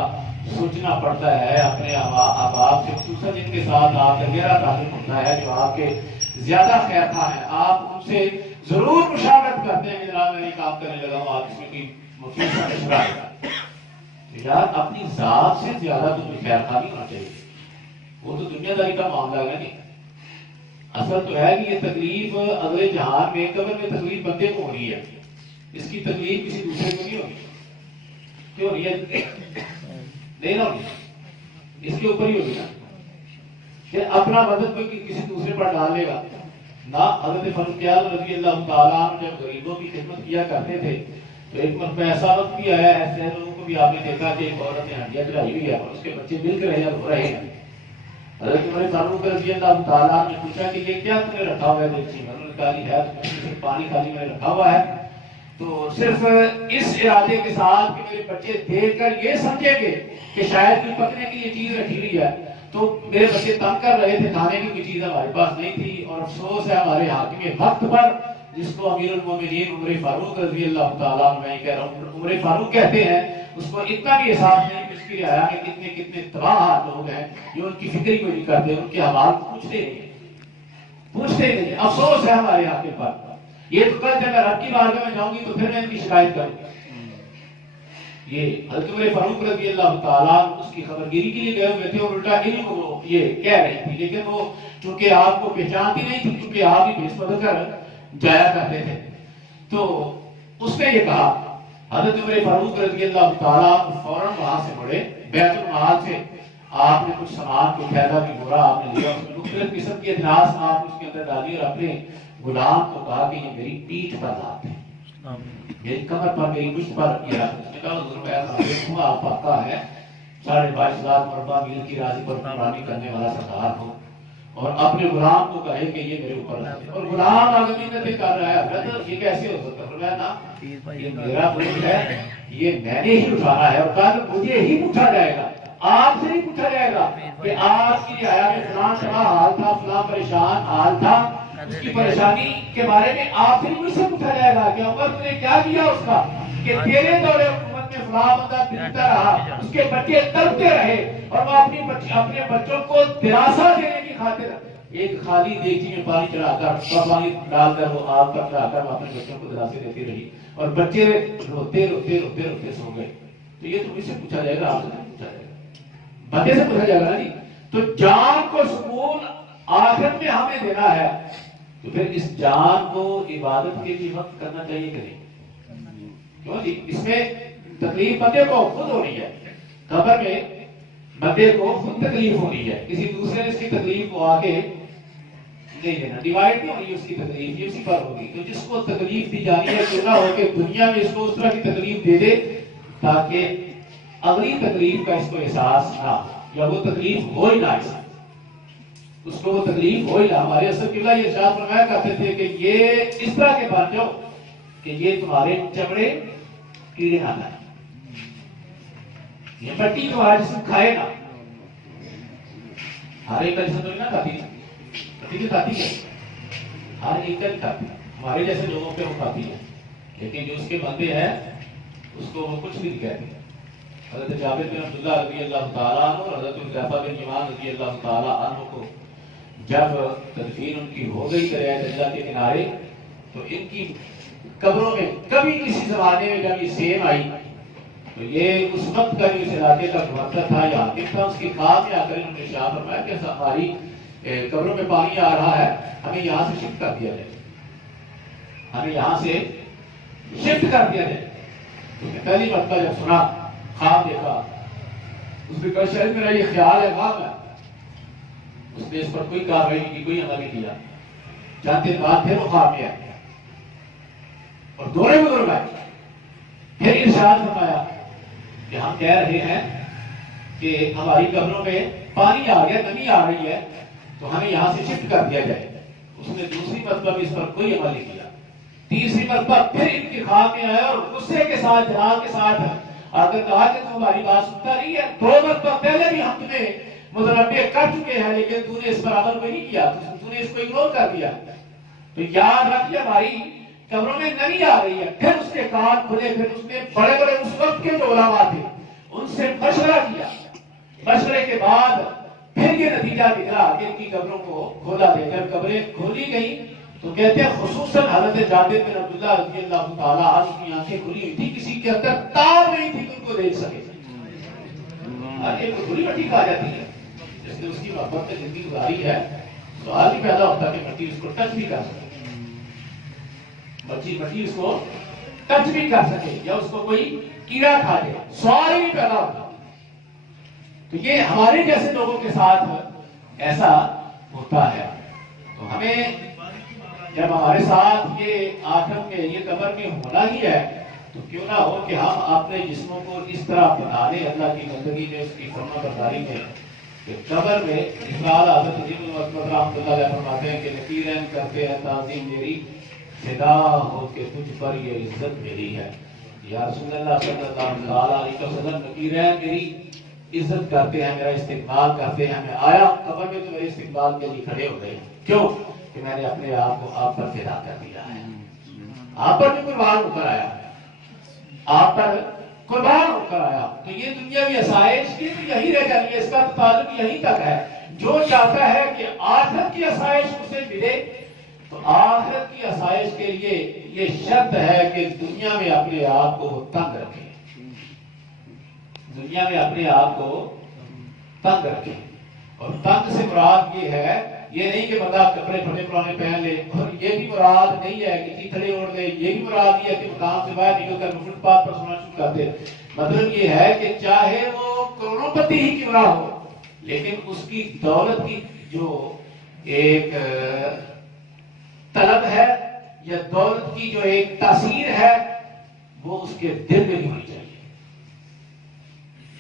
سوچنا پڑتا ہے اپنے احباب سے, خصوصاً جن کے ساتھ آپ کا گہرا تعلق ہوتا ہے, جو آپ کے زیادہ خیر خواہ ہیں. آپ ان سے ضرور مشاورت کرتے ہیں کہ جناب میں یہ کام کرنے لگا ہوں, آپ اس میں کوئی مفید سا مشورہ ہے. یار اپنی ذات سے زیادہ تو کوئی خیر خواہ نہیں ہونا چاہیے, وہ تو دنیا داری کا معاملہ ہے نہیں. اصل تو ہے کہ یہ تکلیف اگلے جہان میں قبر میں تکلیف بندے کو ہو رہی ہے, اس کی تکلیف کسی دوسرے کو نہیں ہوگی، کیوں نہیں ہے؟ نہیں نا ہوگی، اس کے اوپر ہی ہوگی نا کہ اپنا مدد کوئی کسی دوسرے پر ڈالے گا نہ۔ حضرت فاروق رضی اللہ تعالیٰ عنہ جب غریبوں کی خدمت کیا کرتے تھے تو ایک مرتبہ ایسا وقت بھی آیا ہے، ایسے لوگوں کو بھی آپ نے دیکھا کہ ایک عورت نے ہڈیاں چڑھائی ہوئی ہے اور اس کے بچے مل کر رو رہے ہیں۔ حضرت عمر فاروق رضی اللہ تعالیٰ نے پوچھا کہ یہ کیا تم نے رکھا ہوا ہے دیکچی میں؟ انہوں نے کہا ہے صرف پانی خالی میں نے رکھا ہوا ہے، تو صرف اس ارادے کے ساتھ کہ میرے بچے دیکھ کر یہ سمجھیں گے کہ شاید کوئی پکنے کی یہ چیز رکھی ہوئی ہے، تو میرے بچے تنگ کر رہے تھے، کھانے کی کوئی چیز ہمارے پاس نہیں تھی، اور افسوس ہے ہمارے حاکم وقت پر جس کو امیر المومنین عمر فاروق رضی اللہ تعالیٰ عنہ، میں کہہ رہا ہوں عمر فاروق کہتے ہیں، اس کو اتنا بھی احساس نہیں کہ اس کی رعایا میں کتنے کتنے تباہ لوگ ہیں جو ان کی فکر ہی کوئی نہیں کرتے، ان کے حالات پوچھتے نہیں۔ افسوس ہے ہمارے حاکم پر۔ یہ تو کل جب میں رب کی بارگاہ میں جاؤں گی تو پھر میں ان کی شکایت کروں گا۔ یہ حضرت عمر فاروق رضی اللہ تعالیٰ اس کی خبرگیری کے لیے گئے ہوئے تھے اور الٹا علم کو یہ کہہ رہی تھی، لیکن وہ چونکہ آپ کو پہچانتی نہیں تھی، کیونکہ آپ ہی بھیس بدل کر جایا کرتے تھے، تو اس نے یہ کہا، حضرت عمر فاروق رضی اللہ تعالیٰ فوراً وہاں سے مڑے، بیت المال سے آپ نے کچھ سامان کو تھیلا بھی بورا آپ نے لیا، اس میں مختلف قسم کی اجناس آپ اس کے اندر ڈالی اور اپنے غلام کو کہا کہ یہ میری پیٹھ پر لات ہے، میری کمر پر، میری مشت پر یہ رکھ۔ اس نے کہا حضور میں دیکھوں آپ پاکا ہے، 22,500 مربع میل کی راضی پر قربانی کرنے والا سردار ہوں، اور اپنے غلام کو کہے کہ یہ میرے اوپر رکھے، اور غلام آگے منتیں کر رہا ہے، حضرت یہ کیسے ہو سکتا ہے؟ فرمایا نا یہ میرا بوجھ ہے، یہ میں نے ہی اٹھانا ہے، اور کہا کہ مجھے ہی پوچھا جائے گا، آپ سے نہیں پوچھا جائے گا کہ آپ کی رعایا میں فلاں فلاں حال تھا، فلاں پریشان حال تھا، اس کی پریشانی کے بارے میں آپ سے نہیں مجھ سے پوچھا جائے گا کہ عمر تم نے کیا کیا اس کا کہ تیرے دور حکومت میں فلاں بندہ پھرتا رہا، اس کے بچے تڑپتے رہے، اور وہ اپنے بچوں کو دلاسا دینے کی خاطر ایک خالی دیگچی میں پانی چڑھا کر پانی ڈال کر وہ آگ پر چڑھا کر وہ اپنے بچوں کو دلاسے دیتی رہی، اور بچے روتے روتے روتے روتے سو گئے۔ تو یہ تو مجھ سے پوچھا جائے گا، آپ سے نہیں پوچھا جائے گا، بندے سے پوچھا جائے گا نا جی۔ تو جان کو سکون آخرت میں ہمیں دینا ہے، تو پھر اس جان کو عبادت کے لیے وقت کرنا چاہیے کہ نہیں؟ کیوں جی؟ اس میں تکلیف بندے کو خود ہونی ہے، قبر میں بندے کو خود تکلیف ہونی ہے، کسی دوسرے نے اس کی تکلیف کو آگے نہیں دینا، ڈیوائڈ نہیں ہونی اس کی تکلیف، یہ اسی پر ہوگی۔ تو جس کو تکلیف دی جانی ہے کیوں نہ ہو کہ دنیا میں اس کو اس طرح کی تکلیف دے دے تاکہ اگلی تکلیف کا اس کو احساس نہ ہو، یا وہ تکلیف ہو ہی نہ، اس کو وہ تکلیف ہو ہی نہ۔ ہمارے اصل قبلہ یہ ارشاد فرمایا کرتے تھے کہ یہ اس طرح کے بن جاؤ کہ یہ تمہارے چمڑے کیڑے نہ کھائیں، یہ مٹی تمہارا جسم کھائے نہ۔ ہر ایک کا جسم تو نہ کھاتی، مٹی بھی کھاتی ہے، ہر ایک کا نہیں کھاتی، ہمارے جیسے لوگوں پہ وہ کھاتی ہے، لیکن جو اس کے بندے ہیں اس کو وہ کچھ بھی نہیں کہتے۔ حضرت جابر بن عبداللہ رضی اللہ تعالیٰ عنہ اور حضرت حذیفہ بن یمان رضی اللہ تعالیٰ عنہ کو جب تدفین ان کی ہو گئی دریائے دجلہ کے کنارے، تو ان کی قبروں میں کبھی کسی زمانے میں جب یہ سیم آئی تو یہ اس وقت کا جو اس علاقے کا گورنر تھا یا حاکم تھا، اس کی خواب میں آ کر انہوں نے ارشاد فرمایا کہ ہماری قبروں میں پانی آ رہا ہے، ہمیں یہاں سے شفٹ کر دیا جائے، ہمیں یہاں سے شفٹ کر دیا جائے۔ پہلی مرتبہ جب سنا، خواب دیکھا، اس نے کہا شاید میرا یہ خیال ہے، خواب ہے، اس نے اس پر کوئی کارروائی نہیں کی، کوئی عمل نہیں کیا۔ چند دن بعد پھر وہ خواب میں آیا اور دورے بزرگ آئے، پھر ارشاد فرمایا کہ ہم کہہ رہے ہیں کہ ہماری قبروں میں پانی آ گیا، نمی آ رہی ہے، تو ہمیں یہاں سے شفٹ کر دیا جائے۔ اس نے دوسری مرتبہ بھی اس پر کوئی عمل نہیں کیا۔ تیسری مرتبہ پھر ان کی خواب میں آیا اور غصے کے ساتھ جلال کے ساتھ اگر کہا کہ تو ہماری بات سنتا نہیں ہے، 2 مرتبہ پہلے بھی ہم تمہیں متنبع کر چکے ہیں لیکن تو نے اس پر عمل کوئی نہیں کیا، تو نے اس کو اگنور کر دیا۔ تو یاد رکھیے ہماری قبروں میں نمی آ رہی ہے۔ پھر اس کے کان کھلے، پھر اس نے بڑے بڑے اس وقت کے جو علماء تھے ان سے مشورہ کیا، مشورے کے بعد پھر یہ نتیجہ نکلا کہ ان کی قبروں کو کھولا دے۔ جب قبریں کھولی گئی تو کہتے ہیں خصوصاً حضرت جابر بن عبداللہ رضی اللہ تعالیٰ عنہ کی آنکھیں کھلی ہوئی تھی، کسی کے اندر تاب نہیں تھی ان کو دیکھ سکے۔ ایک کھلی مٹی کھا جاتی ہے، جس نے اس کی محبت میں زندگی گزاری ہے، سوال ہی پیدا ہوتا کہ مٹی اس کو ٹچ بھی کر سکے، مٹی اس کو ٹچ بھی کر سکے یا اس کو کوئی کیڑا کھا لے، سوال ہی نہیں پیدا ہوتا۔ تو یہ ہمارے جیسے لوگوں کے ساتھ ایسا ہوتا ہے۔ تو ہمیں جب ہمارے ساتھ یہ آخر میں یہ قبر میں ہونا ہی ہے تو کیوں نہ ہو کہ ہم اپنے جسموں کو اس طرح بنا لیں اللہ کی بندگی میں، اس کی فرما برداری میں، کہ قبر میں اقبال حضرت عظیم المرتبہ رحمۃ اللہ علیہ فرماتے ہیں کہ نکیرین کرتے ہیں تعظیم میری، فدا ہو کہ تجھ پر یہ عزت میری ہے۔ یا رسول اللہ صلی اللہ علیہ وسلم، نکیرین میری عزت کرتے ہیں، میرا استقبال کرتے ہیں، میں آیا قبر میں تو میرے استقبال کے لیے کھڑے ہو گئے، کیوں کہ میں نے اپنے آپ کو آپ پر فدا کر دیا ہے، آپ پر بھی قربان ہو کر آیا، آپ پر قربان ہو کر آیا۔ تو یہ دنیاوی آسائش کی تو یہی رہ جاتی ہے، اس کا تعلق یہی تک ہے۔ جو چاہتا ہے کہ آخرت کی آسائش اسے ملے تو آخرت کی آسائش کے لیے یہ شرط ہے کہ دنیا میں اپنے آپ کو تنگ رکھے، دنیا میں اپنے آپ کو تنگ رکھے۔ اور تنگ سے مراد یہ ہے، یہ نہیں کہ بندہ کپڑے پھٹے پرانے پہن لے، اور یہ بھی مراد نہیں ہے کہ چیتھڑے اوڑھ لے، یہ بھی مراد یہ ہے کہ مکان سے باہر نکل کر فٹ پاتھ پر سونا شروع کر دے۔ مطلب یہ ہے کہ چاہے وہ کروڑوں پتی ہی کیوں نہ ہو، لیکن اس کی دولت کی جو ایک طلب ہے یا دولت کی جو ایک تاثیر ہے وہ اس کے دل میں نہیں ہونی چاہیے،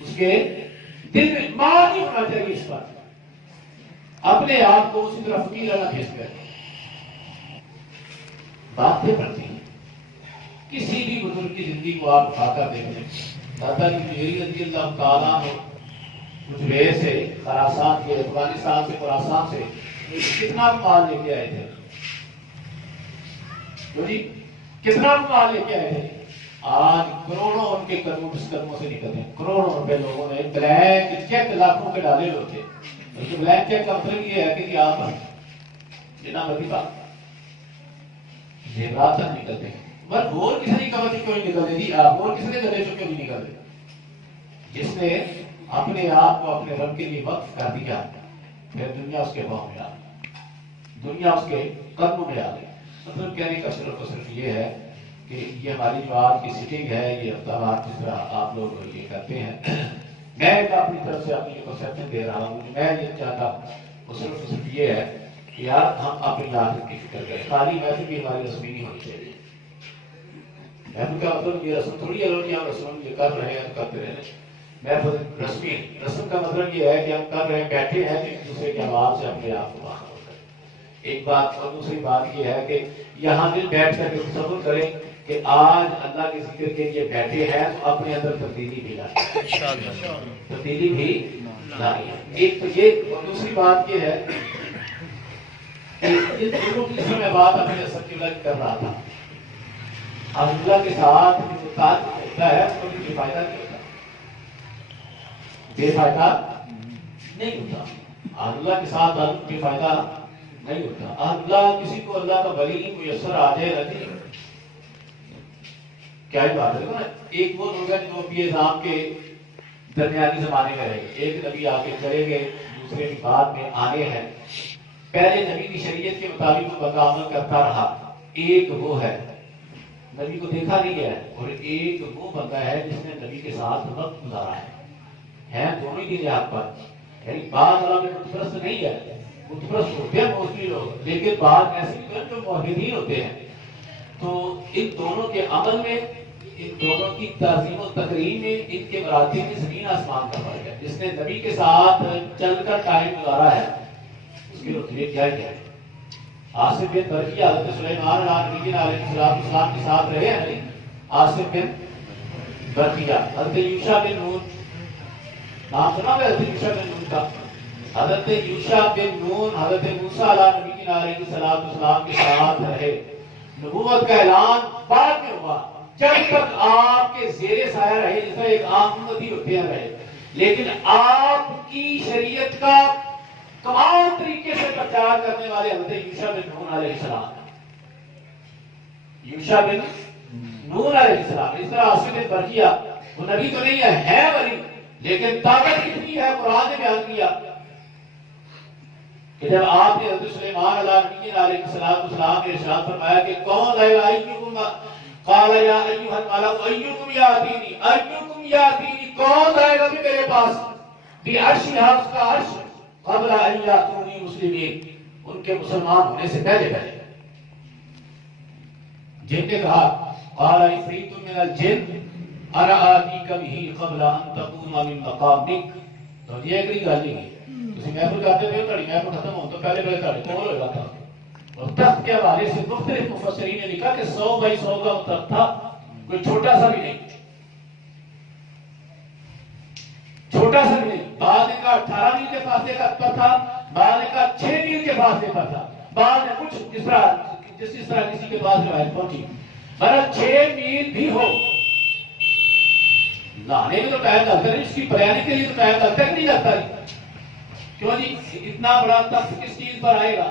اس کے دل میں مان نہیں ہونا چاہیے اس پر، اپنے آپ کو اسی طرح فقیرانہ کھینچ کر باتیں پڑتی ہیں۔ کسی بھی بزرگ کی زندگی کو آپ اٹھا کر دیکھ لیں، دادا کی جیری رضی اللہ تعالیٰ عنہ کچھ سے خراسان کے افغانستان سے خراسان سے کتنا مال لے کے آئے تھے، جی کتنا مال لے کے آئے تھے۔ آج کروڑوں ان کے قدموں سے نکلتے ہیں، کروڑوں روپے لوگوں نے بلینک چیک لاکھوں کے ڈالے ہوتے ہیں۔ بلینک چیک کا مطلب یہ ہے کہ جی آپ جتنا مرضی بات زیورات تک نکلتے ہیں، مگر گور کسی نے قبر سے کیوں نہیں نکلتے جی، آپ گور کسی نے گلے سے کیوں نہیں نکلتے؟ جس نے اپنے آپ کو اپنے رب کے لیے وقف کر دیا، پھر دنیا اس کے پاؤں میں آ گئی، دنیا اس کے قدموں میں آ گئی۔ مطلب کہنے کا صرف یہ ہے کہ یہ ہماری جو آج کی سیٹنگ ہے، یہ ہفتہ وار جس طرح آپ لوگ یہ کرتے ہیں، میں اپنی طرف سے اپنی پرسپشن دے رہا ہوں، میں یہ چاہتا وہ صرف یہ ہے کہ یار ہم اپنی آخرت کی فکر کریں، خالی محفل بھی ہماری رسمی نہیں ہونی چاہیے۔ محفل کا مطلب یہ رسم تھوڑی ہے کہ ہم رسم یہ کر رہے ہیں کرتے رہے، محفل رسمی رسم کا مطلب یہ ہے کہ ہم کر رہے ہیں، بیٹھے ہیں ایک دوسرے کے آواز سے اپنے آپ کو باہر کریں۔ ایک بات اور دوسری بات یہ ہے کہ یہاں دل بیٹھ کر کے تصور کریں کہ آج اللہ کے ذکر کے لیے بیٹھے ہیں تو اپنے اندر تبدیلی بھی لائیں، تبدیلی بھی لائیں۔ ایک تو یہ، اور دوسری بات یہ ہے کہ یہ دونوں کی میں بات اپنے سب کی لگ کر رہا تھا، اللہ کے ساتھ جو تعلق ہوتا ہے اس کو بھی بے فائدہ نہیں ہوتا، بے فائدہ نہیں ہوتا، اللہ کے ساتھ تعلق بے فائدہ نہیں ہوتا۔ اللہ کسی کو اللہ کا ولی میسر آ جائے رضی کیا ہی بات ہے۔ ایک وہ لوگ ہیں جو نبی اعظام کے درمیانی زمانے میں رہے، ایک نبی آ کے چلے گئے، دوسرے بھی بعد میں آنے ہیں۔ پہلے نبی کی شریعت کے مطابق وہ بندہ عمل کرتا رہا، ایک وہ ہے نبی کو دیکھا نہیں ہے، اور ایک وہ بندہ ہے جس نے نبی کے ساتھ وقت گزارا ہے دونوں ہی دنیا پر، یعنی بعض اللہ میں بت پرست نہیں ہے، بت پرست ہوتے ہیں موسٹلی لوگ، لیکن بعض ایسے بھی ہیں جو موحدین ہوتے ہیں۔ تو ان دونوں کے عمل میں، ان دونوں کی تعظیم و تقریم میں، ان کے مراتب میں زمین آسمان کا فرق ہے۔ جس نے نبی کے ساتھ چل کر ٹائم گزارا ہے اس کے رتبے کیا ہے۔ آصف بن برقیہ حضرت سلیمان علیہ السلام کے ساتھ رہے ہیں، آصف بن برقیہ، حضرت یوشع بن نون، نام سنا ہے حضرت یوشع بن نون کا؟ حضرت یوشع بن نون حضرت موسیٰ علیہ السلام کے ساتھ رہے، نبوت کا اعلان بعد میں ہوا، جب تک آپ کے زیر سایہ رہے، جیسا ایک عام امتی ہوتے ہیں رہے، لیکن آپ کی شریعت کا تمام طریقے سے پرچار کرنے والے حضرت یوشع بن نون علیہ السلام، یوشع بن نون علیہ السلام۔ اس طرح آصف بن برقیہ وہ نبی تو نہیں ہے ولی، لیکن طاقت کتنی ہے قرآن نے بیان کیا کہ جب آپ نے حضرت سلیمان علیہ السلام نے ارشاد فرمایا کہ کون لائے گا قال یا ایھا الملأ ایکم یاتینی کون آئے گا میرے پاس بعرشھا اس کا عرش قبل ان یاتونی مسلمین ان کے مسلمان ہونے سے پہلے جن نے کہا قال عفریت من الجن انا آتیک بہ قبل ان تقوم من مقامک تو یہ ایک گل نہیں تسی محفل جاتے ہو تہاڈی محفل ختم ہون تو پہلے تہاڈے کول ہوئے گا اور تخت کے حوالے سے مختلف مفسرین نے لکھا کہ 100 بائی 100 کا تخت تھا کوئی چھوٹا سا بھی نہیں بعد کا 18 میل کے فاصلے کا تخت تھا بعد کا 6 میل کے فاصلے کا تھا بعد میں کچھ جس طرح کسی کے پاس روایت پہنچی مگر 6 میل بھی ہو نہانے میں تو ٹائم لگتا ہے اس کی پریانی کے لیے تو ٹائم لگتا ہے کہ نہیں لگتا کیوں جی اتنا بڑا تخت کس چیز پر آئے گا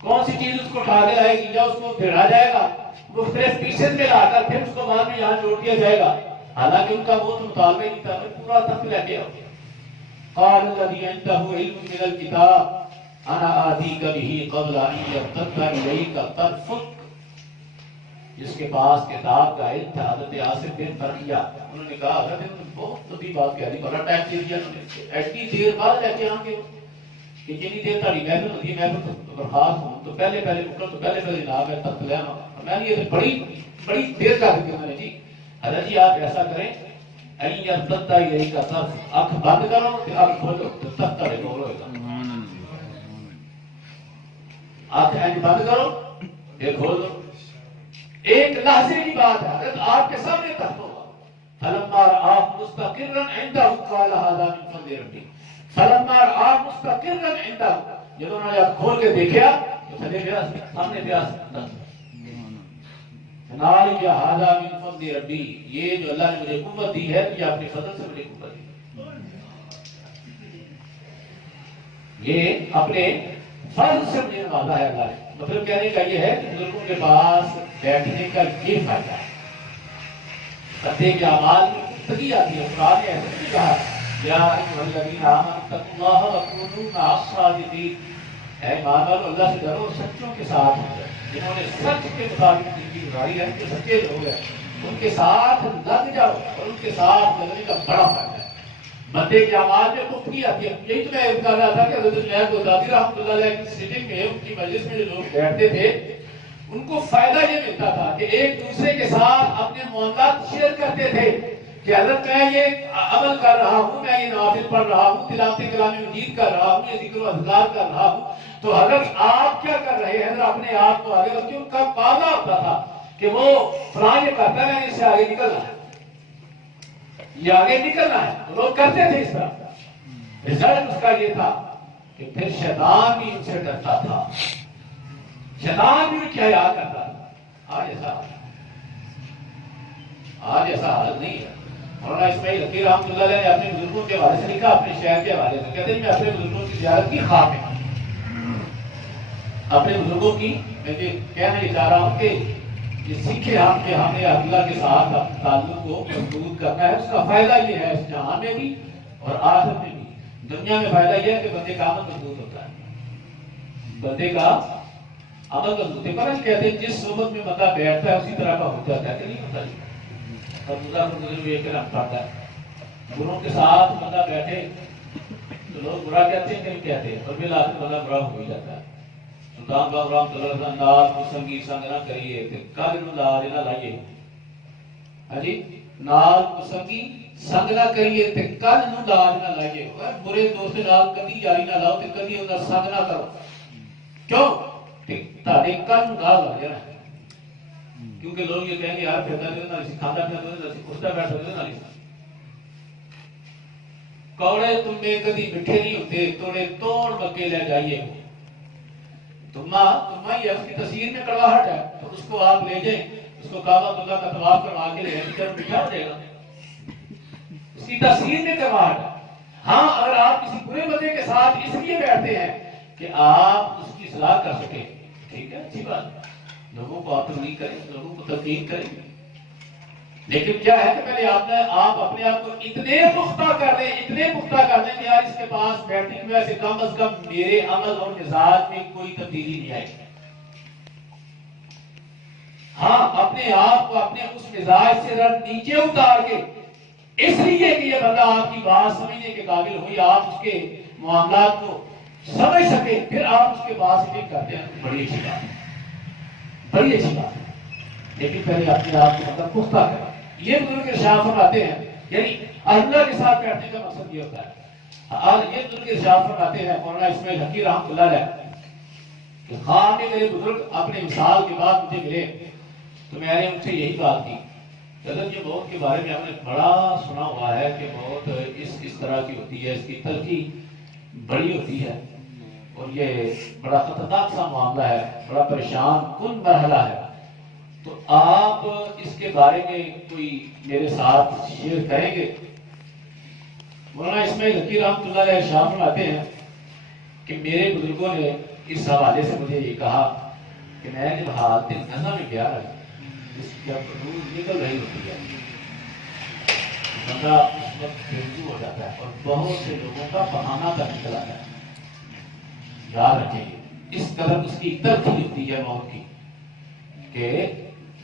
کون سی چیز اس کو اٹھا کے لائے گی یا اس کو بھیڑا جائے گا مختلف پیسز میں لا کر پھر اس کو بعد میں یہاں جوڑ دیا جائے گا حالانکہ ان کا وہ تو مطالبہ ہی تھا پورا تخت لے کے آؤ قال الذي عنده علم من الكتاب انا آتيك به قبل ان يرتد اليك طرفك جس کے پاس کتاب کا علم تھا حضرت آصف بن برقیہ انہوں نے کہا حضرت نے بہت لمبی بات کہہ دی بڑا ٹائم دے دیا انہوں نے ایسی دیر بعد لے کے آؤں گے کہ جتنی دیر تاری محفل ہوتی ہے محفل تو برخاست ہوں تو پہلے مکر تو پہلے جناب ہے تخت لے آنا میں نے یہ بڑی دیر کر دی میں نے جی حضرت جی آپ ایسا کریں این یرتد الیک طرف آنکھ بند کرو پھر آنکھ کھولو تو تخت تارے کھول ہوئے گا آنکھ بند کرو پھر کھول دو ایک لحظے کی بات ہے حضرت آپ کے سامنے تخت ہوگا فلما رآہ مستقرا عنده قال هذا من فضل ربی فلما رآہ مستقرا عنده جب انہوں نے کھول کے دیکھا تو تھلے گیا سامنے پہ نال یا هذا من فضل ربی یہ جو اللہ نے مجھے قوت دی ہے یہ اپنے فضل سے مجھے قوت دی یہ اپنے فضل سے مجھے نوازا ہے اللہ نے مطلب کہنے کا یہ ہے کہ بزرگوں کے پاس بیٹھنے کا یہ فائدہ ہے بندے کے اعمال میں پختگی آتی ہے قرآن نے ایسا نہیں کہا یا ایھا الذین آمنوا اتقوا اللہ وکونوا مع الصادقین اے ایمان والو اللہ سے ڈرو سچوں کے ساتھ ہو جائے جنہوں نے سچ کے مطابق زندگی گزاری ہے جو سچے لوگ ہیں ان کے ساتھ لگ جاؤ اور ان کے ساتھ لگنے کا بڑا فائدہ ہے بندے کے اعمال میں پختگی آتی ہے یہی تو میں بتا رہا تھا کہ حضرت جنید بغدادی رحمۃ اللہ علیہ کی سٹنگ میں ان کی مجلس میں جو لوگ بیٹھتے تھے ان کو فائدہ یہ ملتا تھا کہ ایک دوسرے کے ساتھ اپنے معاملات شیئر کرتے تھے کہ حضرت میں یہ عمل کر رہا ہوں میں یہ نوافل پڑھ رہا ہوں تلاوت کلام مجید کر رہا ہوں یہ ذکر و اذکار کر رہا ہوں تو حضرت آپ کیا کر رہے ہیں حضرت اپنے آپ کو آگے رکھتے ان کا وعدہ ہوتا تھا کہ وہ فلاں یہ کرتا ہے اس سے آگے نکلنا ہے یہ آگے نکلنا ہے تو لوگ کرتے تھے اس طرح رزلٹ اس کا یہ تھا کہ پھر شیطان بھی ان سے ڈرتا تھا شیطان بھی کیا یاد کرتا تھا آج ایسا حالت نہیں ہے مولانا اسماعیل حقیر رحمۃ اللہ علیہ نے اپنے بزرگوں کے حوالے سے لکھا اپنے شہر کے حوالے سے کہتے ہیں میں اپنے بزرگوں کی زیارت کی خواب میں اپنے بزرگوں کی میں کہنا یہ چاہ رہا ہوں کہ یہ سیکھے ہمیں اللہ کے ساتھ تعلق کو مضبوط کرنا ہے اس کا فائدہ یہ ہے اس جہان میں بھی اور آخرت میں بھی دنیا میں فائدہ یہ ہے کہ بندے کا عمل مضبوط ہوتا ہے بندے کا عمل مضبوط ہے پر کہتے ہیں جس صحبت میں بندہ بیٹھتا ہے اسی طرح کا ہو جاتا ہے کہ نہیں ہوتا بروں کے ساتھ بندہ بیٹھے تو لوگ برا کہتے ہیں کہ نہیں کہتے اور بالآخر بندہ برا ہو ہی جاتا ہے سلطان باغ رحمۃ اللہ علیہ نال کو سنگی سنگ نہ کریے تے کل نوں نال نہ لائیے ہاں جی نال کو سنگی سنگ نہ کریے تے کل نوں نال نہ لائیے برے دوست نال کدی یاری نہ لاؤ تے کدی انہاں سنگ نہ کرو کیوں تے تہاڈے کل نوں نال لگ جانا کیونکہ لوگ یہ کہیں گے یار پھرتا نہیں نہ کھانا پینا نہیں اٹھتا بیٹھتا نہیں کوڑے تمے کدی میٹھے نہیں ہوتے توڑے توڑ مکے لے جائیے تما یہ اس کی تصویر میں کڑواہٹ ہے تو اس کو آپ لے جائیں اس کو کعبۃ اللہ کا طواف کروا کے لے جائیں تو میٹھا ہو جائے گا اس کی تصویر میں کڑواہٹ ہے ہاں اگر آپ کسی برے بندے کے ساتھ اس لیے بیٹھتے ہیں کہ آپ اس کی اصلاح کر سکیں ٹھیک ہے اچھی بات ہے لوگوں کو آپ تبلیغ کریں لوگوں کو تلقین کریں لیکن کیا ہے کہ پہلے آپ اپنے آپ کو اتنے پختہ کر دیں کہ یار اس کے پاس بیٹھنے کی وجہ سے کم از کم میرے عمل اور مزاج میں کوئی تبدیلی نہیں آئے ہاں اپنے آپ کو اپنے اس مزاج سے ذرا نیچے اتار کے، اس لیے کہ یہ بندہ آپ کی بات سمجھنے کے قابل ہوئی، آپ اس کے معاملات کو سمجھ سکے، پھر آپ اس کے بعد سے کرتے ہیں، بڑی اچھی بات ہے، بڑی اچھی بات ہے۔ لیکن پہلے اپنے آپ کو مطلب پختہ کریں۔ یہ بزرگ ارشاد فرماتے ہیں، یعنی اللہ کے ساتھ بیٹھنے کا مقصد یہ ہوتا ہے۔ آج یہ بزرگ ارشاد فرماتے ہیں مولانا اسماعیل حقی رحمۃ اللہ علیہ کہ خواہ کے میرے بزرگ اپنے مثال کے بعد مجھے ملے تو میں نے ان سے یہی بات کی کہ اگر یہ موت کے بارے میں ہم نے بڑا سنا ہوا ہے کہ موت اس طرح کی ہوتی ہے، اس کی تلخی بڑی ہوتی ہے اور یہ بڑا خطرناک سا معاملہ ہے، بڑا پریشان کن مرحلہ ہے، تو آپ اس کے بارے میں کوئی میرے ساتھ شیئر کریں گے؟ مولانا اسماعیل حقی رحمۃ اللہ علیہ ارشاد فرماتے ہیں کہ میرے بزرگوں نے اس حوالے سے مجھے یہ کہا کہ میں جب حالت نزا میں گیا جب روح نکل رہی ہوتی ہے بندہ اس وقت بے وضو ہو جاتا ہے اور بہت سے لوگوں کا بہانہ تک نکل آتا ہے۔ یاد رکھیں گے اس قدر اس کی تلخی ہوتی ہے موت کی کہ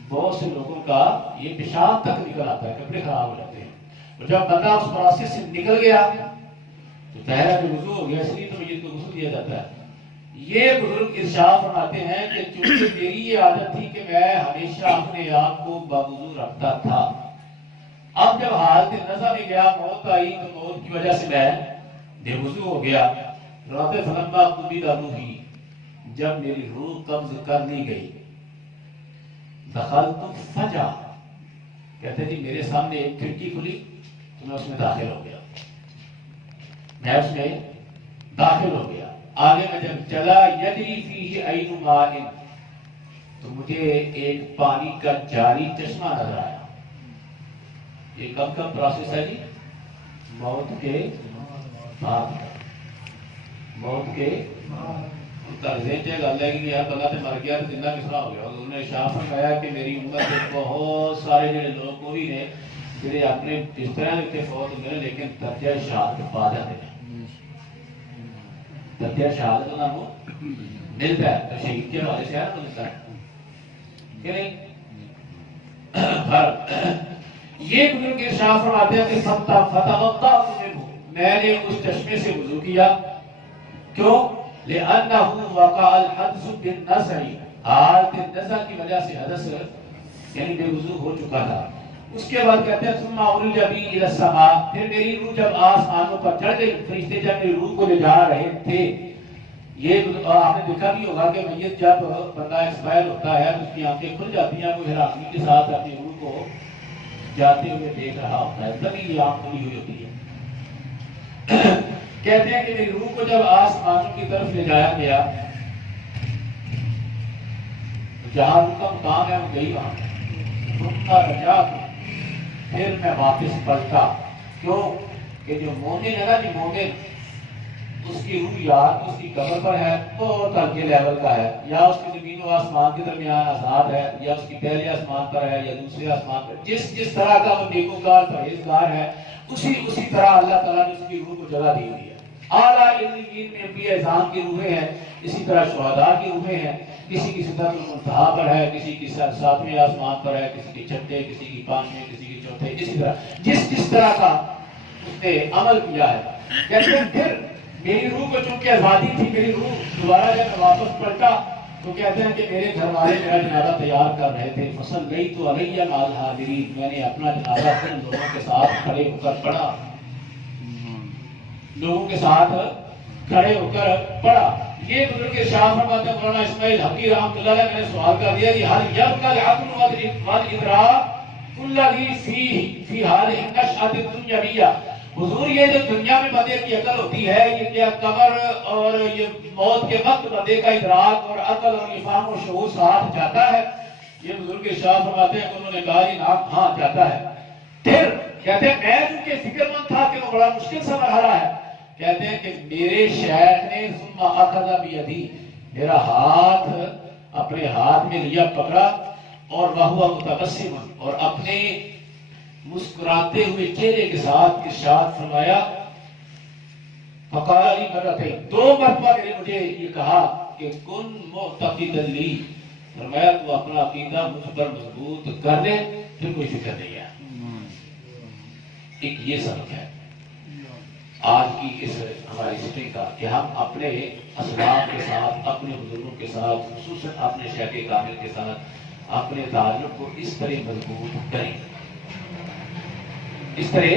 بہت سے لوگوں کا یہ پیشاب تک نکل آتا ہے، کپڑے خراب ہو جاتے ہیں، اور جب بندہ اس پروسیس سے نکل گیا تو پہلا جو وضو ہو گیا، اس لیے تو میت کو غسل دیا جاتا ہے۔ یہ بزرگ ارشاد فرماتے ہیں کہ چونکہ میری یہ عادت تھی کہ میں ہمیشہ اپنے آپ کو باوضو رکھتا تھا، اب جب حالت نزا میں گیا، موت آئی تو موت کی وجہ سے میں بے وضو ہو گیا۔ رات فلما قبض روحی، جب میری روح قبض کر لی گئی، دخلت فجا، کہتے جی میرے سامنے ایک کھڑکی کھلی تو میں اس میں داخل ہو گیا، میں اس میں داخل ہو گیا۔ آگے میں جب چلا یجری فیہ عین ماء، تو مجھے ایک پانی کا جاری چشمہ نظر آیا۔ یہ کب کا پروسیس ہے جی؟ موت کے بعد، موت کے اللہ کی یار بندہ تے مر گیا تو زندہ کس طرح ہو گیا؟ انہوں نے ارشاد فرمایا کہ میری امت کے بہت سارے جڑے لوگ وہ بھی نے جڑے اپنے بستر کے فوت ہوئے ہیں لیکن درجہ شہادت پا جاتے ہیں، درجہ شہادت انہوں کو ملتا ہے، تو شہید کے حوالے سے ہے ملتا ہے کہ نہیں؟ یہ بزرگ ارشاد فرماتے ہیں کہ فتوضأت منہ، میں نے اس چشمے سے وضو کیا، کیوں؟ لأنه وقع الحدث بالنزع، حالت نزع کی وجہ سے حدث یعنی بے وضو ہو چکا تھا۔ اس کے بعد کہتے ہیں ثم عرج بی الی السماء، پھر میری روح جب آسمانوں پر چڑھ گئی، فرشتے جب میری روح کو لے جا رہے تھے۔ یہ آپ نے دیکھا بھی ہوگا کہ میت جب بندہ ایکسپائر ہوتا ہے تو اس کی آنکھیں کھل جاتی ہیں، وہ حیرانی کے ساتھ اپنی روح کو جاتے ہوئے دیکھ رہا ہوتا ہے، تبھی یہ آنکھ کھلی ہوئی ہوتی ہے۔ کہتے ہیں کہ میری روح کو جب آسمانوں کی طرف لے جایا گیا، جہاں روح کا مقام ہے وہ گئی وہاں رجا، پھر میں واپس پلٹا، کیوں کہ جو مومن ہے نا جی، مومن اس کی روح یا اس کی قبر پر ہے، بہت ہلکے لیول کا ہے، یا اس کی زمین و آسمان کے درمیان آزاد ہے، یا اس کی پہلے آسمان پر ہے یا دوسرے آسمان پر، جس طرح کا وہ نیکوکار پرہیزگار ہے، اسی طرح اللہ تعالیٰ نے اس کی روح کو جگہ دی ہوئی ہے۔ اعلیٰ علیین میں انبیاء اعظام کی روحیں ہیں، اسی طرح شہداء کی روحیں ہیں، کسی کی سدرۃ المنتہا پر ہے، کسی کی 7ویں آسمان پر ہے، کسی کی 6، کسی کی 5، کسی کی 4، اسی طرح جس طرح کا اس نے عمل کیا ہے۔ کہتے ہیں پھر میری روح کو چونکہ آزادی تھی، میری روح دوبارہ جب میں واپس پلٹا تو کہتے ہیں کہ میرے گھر والے میرا جنازہ تیار کر رہے تھے، فصلیت علیہ مع الحاضرین، میں نے اپنا جنازہ ان لوگوں کے ساتھ کھڑے ہو کر پڑھا، لوگوں کے ساتھ کھڑے ہو کر پڑھا۔ یہ بزرگ ارشاد فرماتے ہیں مولانا اسماعیل حقی رحمۃ اللہ علیہ نے سوال کر دیا کہ ہل یبقى العقل والادراک الذی فی هذه النشأة الدنیویہ، حضور یہ جو دنیا میں بندے کی عقل ہوتی ہے، یہ کیا قبر اور یہ موت کے وقت بندے کا ادراک اور عقل اور فہم و شعور ساتھ جاتا ہے؟ یہ بزرگ ارشاد فرماتے ہیں کہ انہوں نے کہا جی نعم، ہاں جاتا ہے۔ پھر کہتے ہیں میں چونکہ فکر مند تھا کہ وہ بڑا مشکل سا مرحلہ ہے، کہتے ہیں کہ میرے شیخ نے ثم اخذ بیدی، میرا ہاتھ اپنے ہاتھ میں لیا، پکڑا، اور وہو متبسم، اور اپنے مسکراتے ہوئے چہرے کے ساتھ ارشاد فرمایا، فقال لی مرتين، 2 مرتبہ مجھے یہ کہا کہ کن معتقدا لی، فرمایا تو اپنا عقیدہ مجھ پر مضبوط کر دے، پھر کوئی فکر نہیں ہے۔ ایک یہ سبق ہے آج کی اس ہماری ہسٹری کا کہ ہم اپنے اسباب کے ساتھ، اپنے بزرگوں کے ساتھ، خصوصاً اپنے شیخ کامل کے ساتھ اپنے تعلق کو اس طرح مضبوط کریں، اس طرح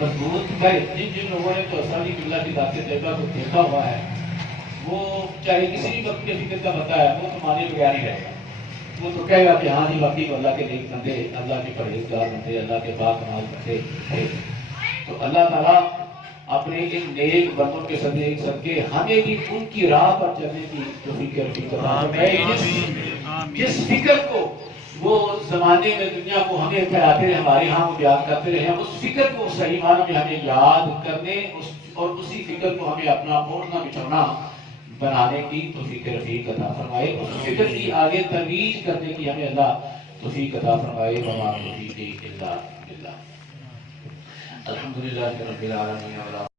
مضبوط کریں۔ جن لوگوں نے تو اسلامی قبلہ کی ذات طیبہ کو دیکھا ہوا ہے، وہ چاہے کسی بھی وقت کے فکر کا بتا ہے، وہ تو مانے بغیر ہی رہے گا۔ وہ تو کہے گا کہ ہاں جی واقعی کو اللہ کے نیک بندے، اللہ کے پرہیزگار بندے، اللہ کے پاک نماز بندے تھے۔ تو اللہ تعالیٰ اپنے ان نیک بندوں کے صدقے ہمیں بھی ان کی راہ پر چلنے کی توفیق عطا فرمائے۔ جس فکر کو وہ زمانے میں دنیا کو ہمیں پھیلاتے رہے، ہمارے ہاں وہ بیان کرتے رہے، اس فکر کو صحیح معنوں میں ہمیں یاد کرنے اور اسی فکر کو ہمیں اپنا اوڑھنا بچھونا بنانے کی توفیق رفیق عطا فرمائے۔ اس فکر کی آگے ترویج کرنے کی ہمیں اللہ توفیق عطا فرمائے۔ وما توفیقی الا باللہ۔ الحمدللہ رب العالمین۔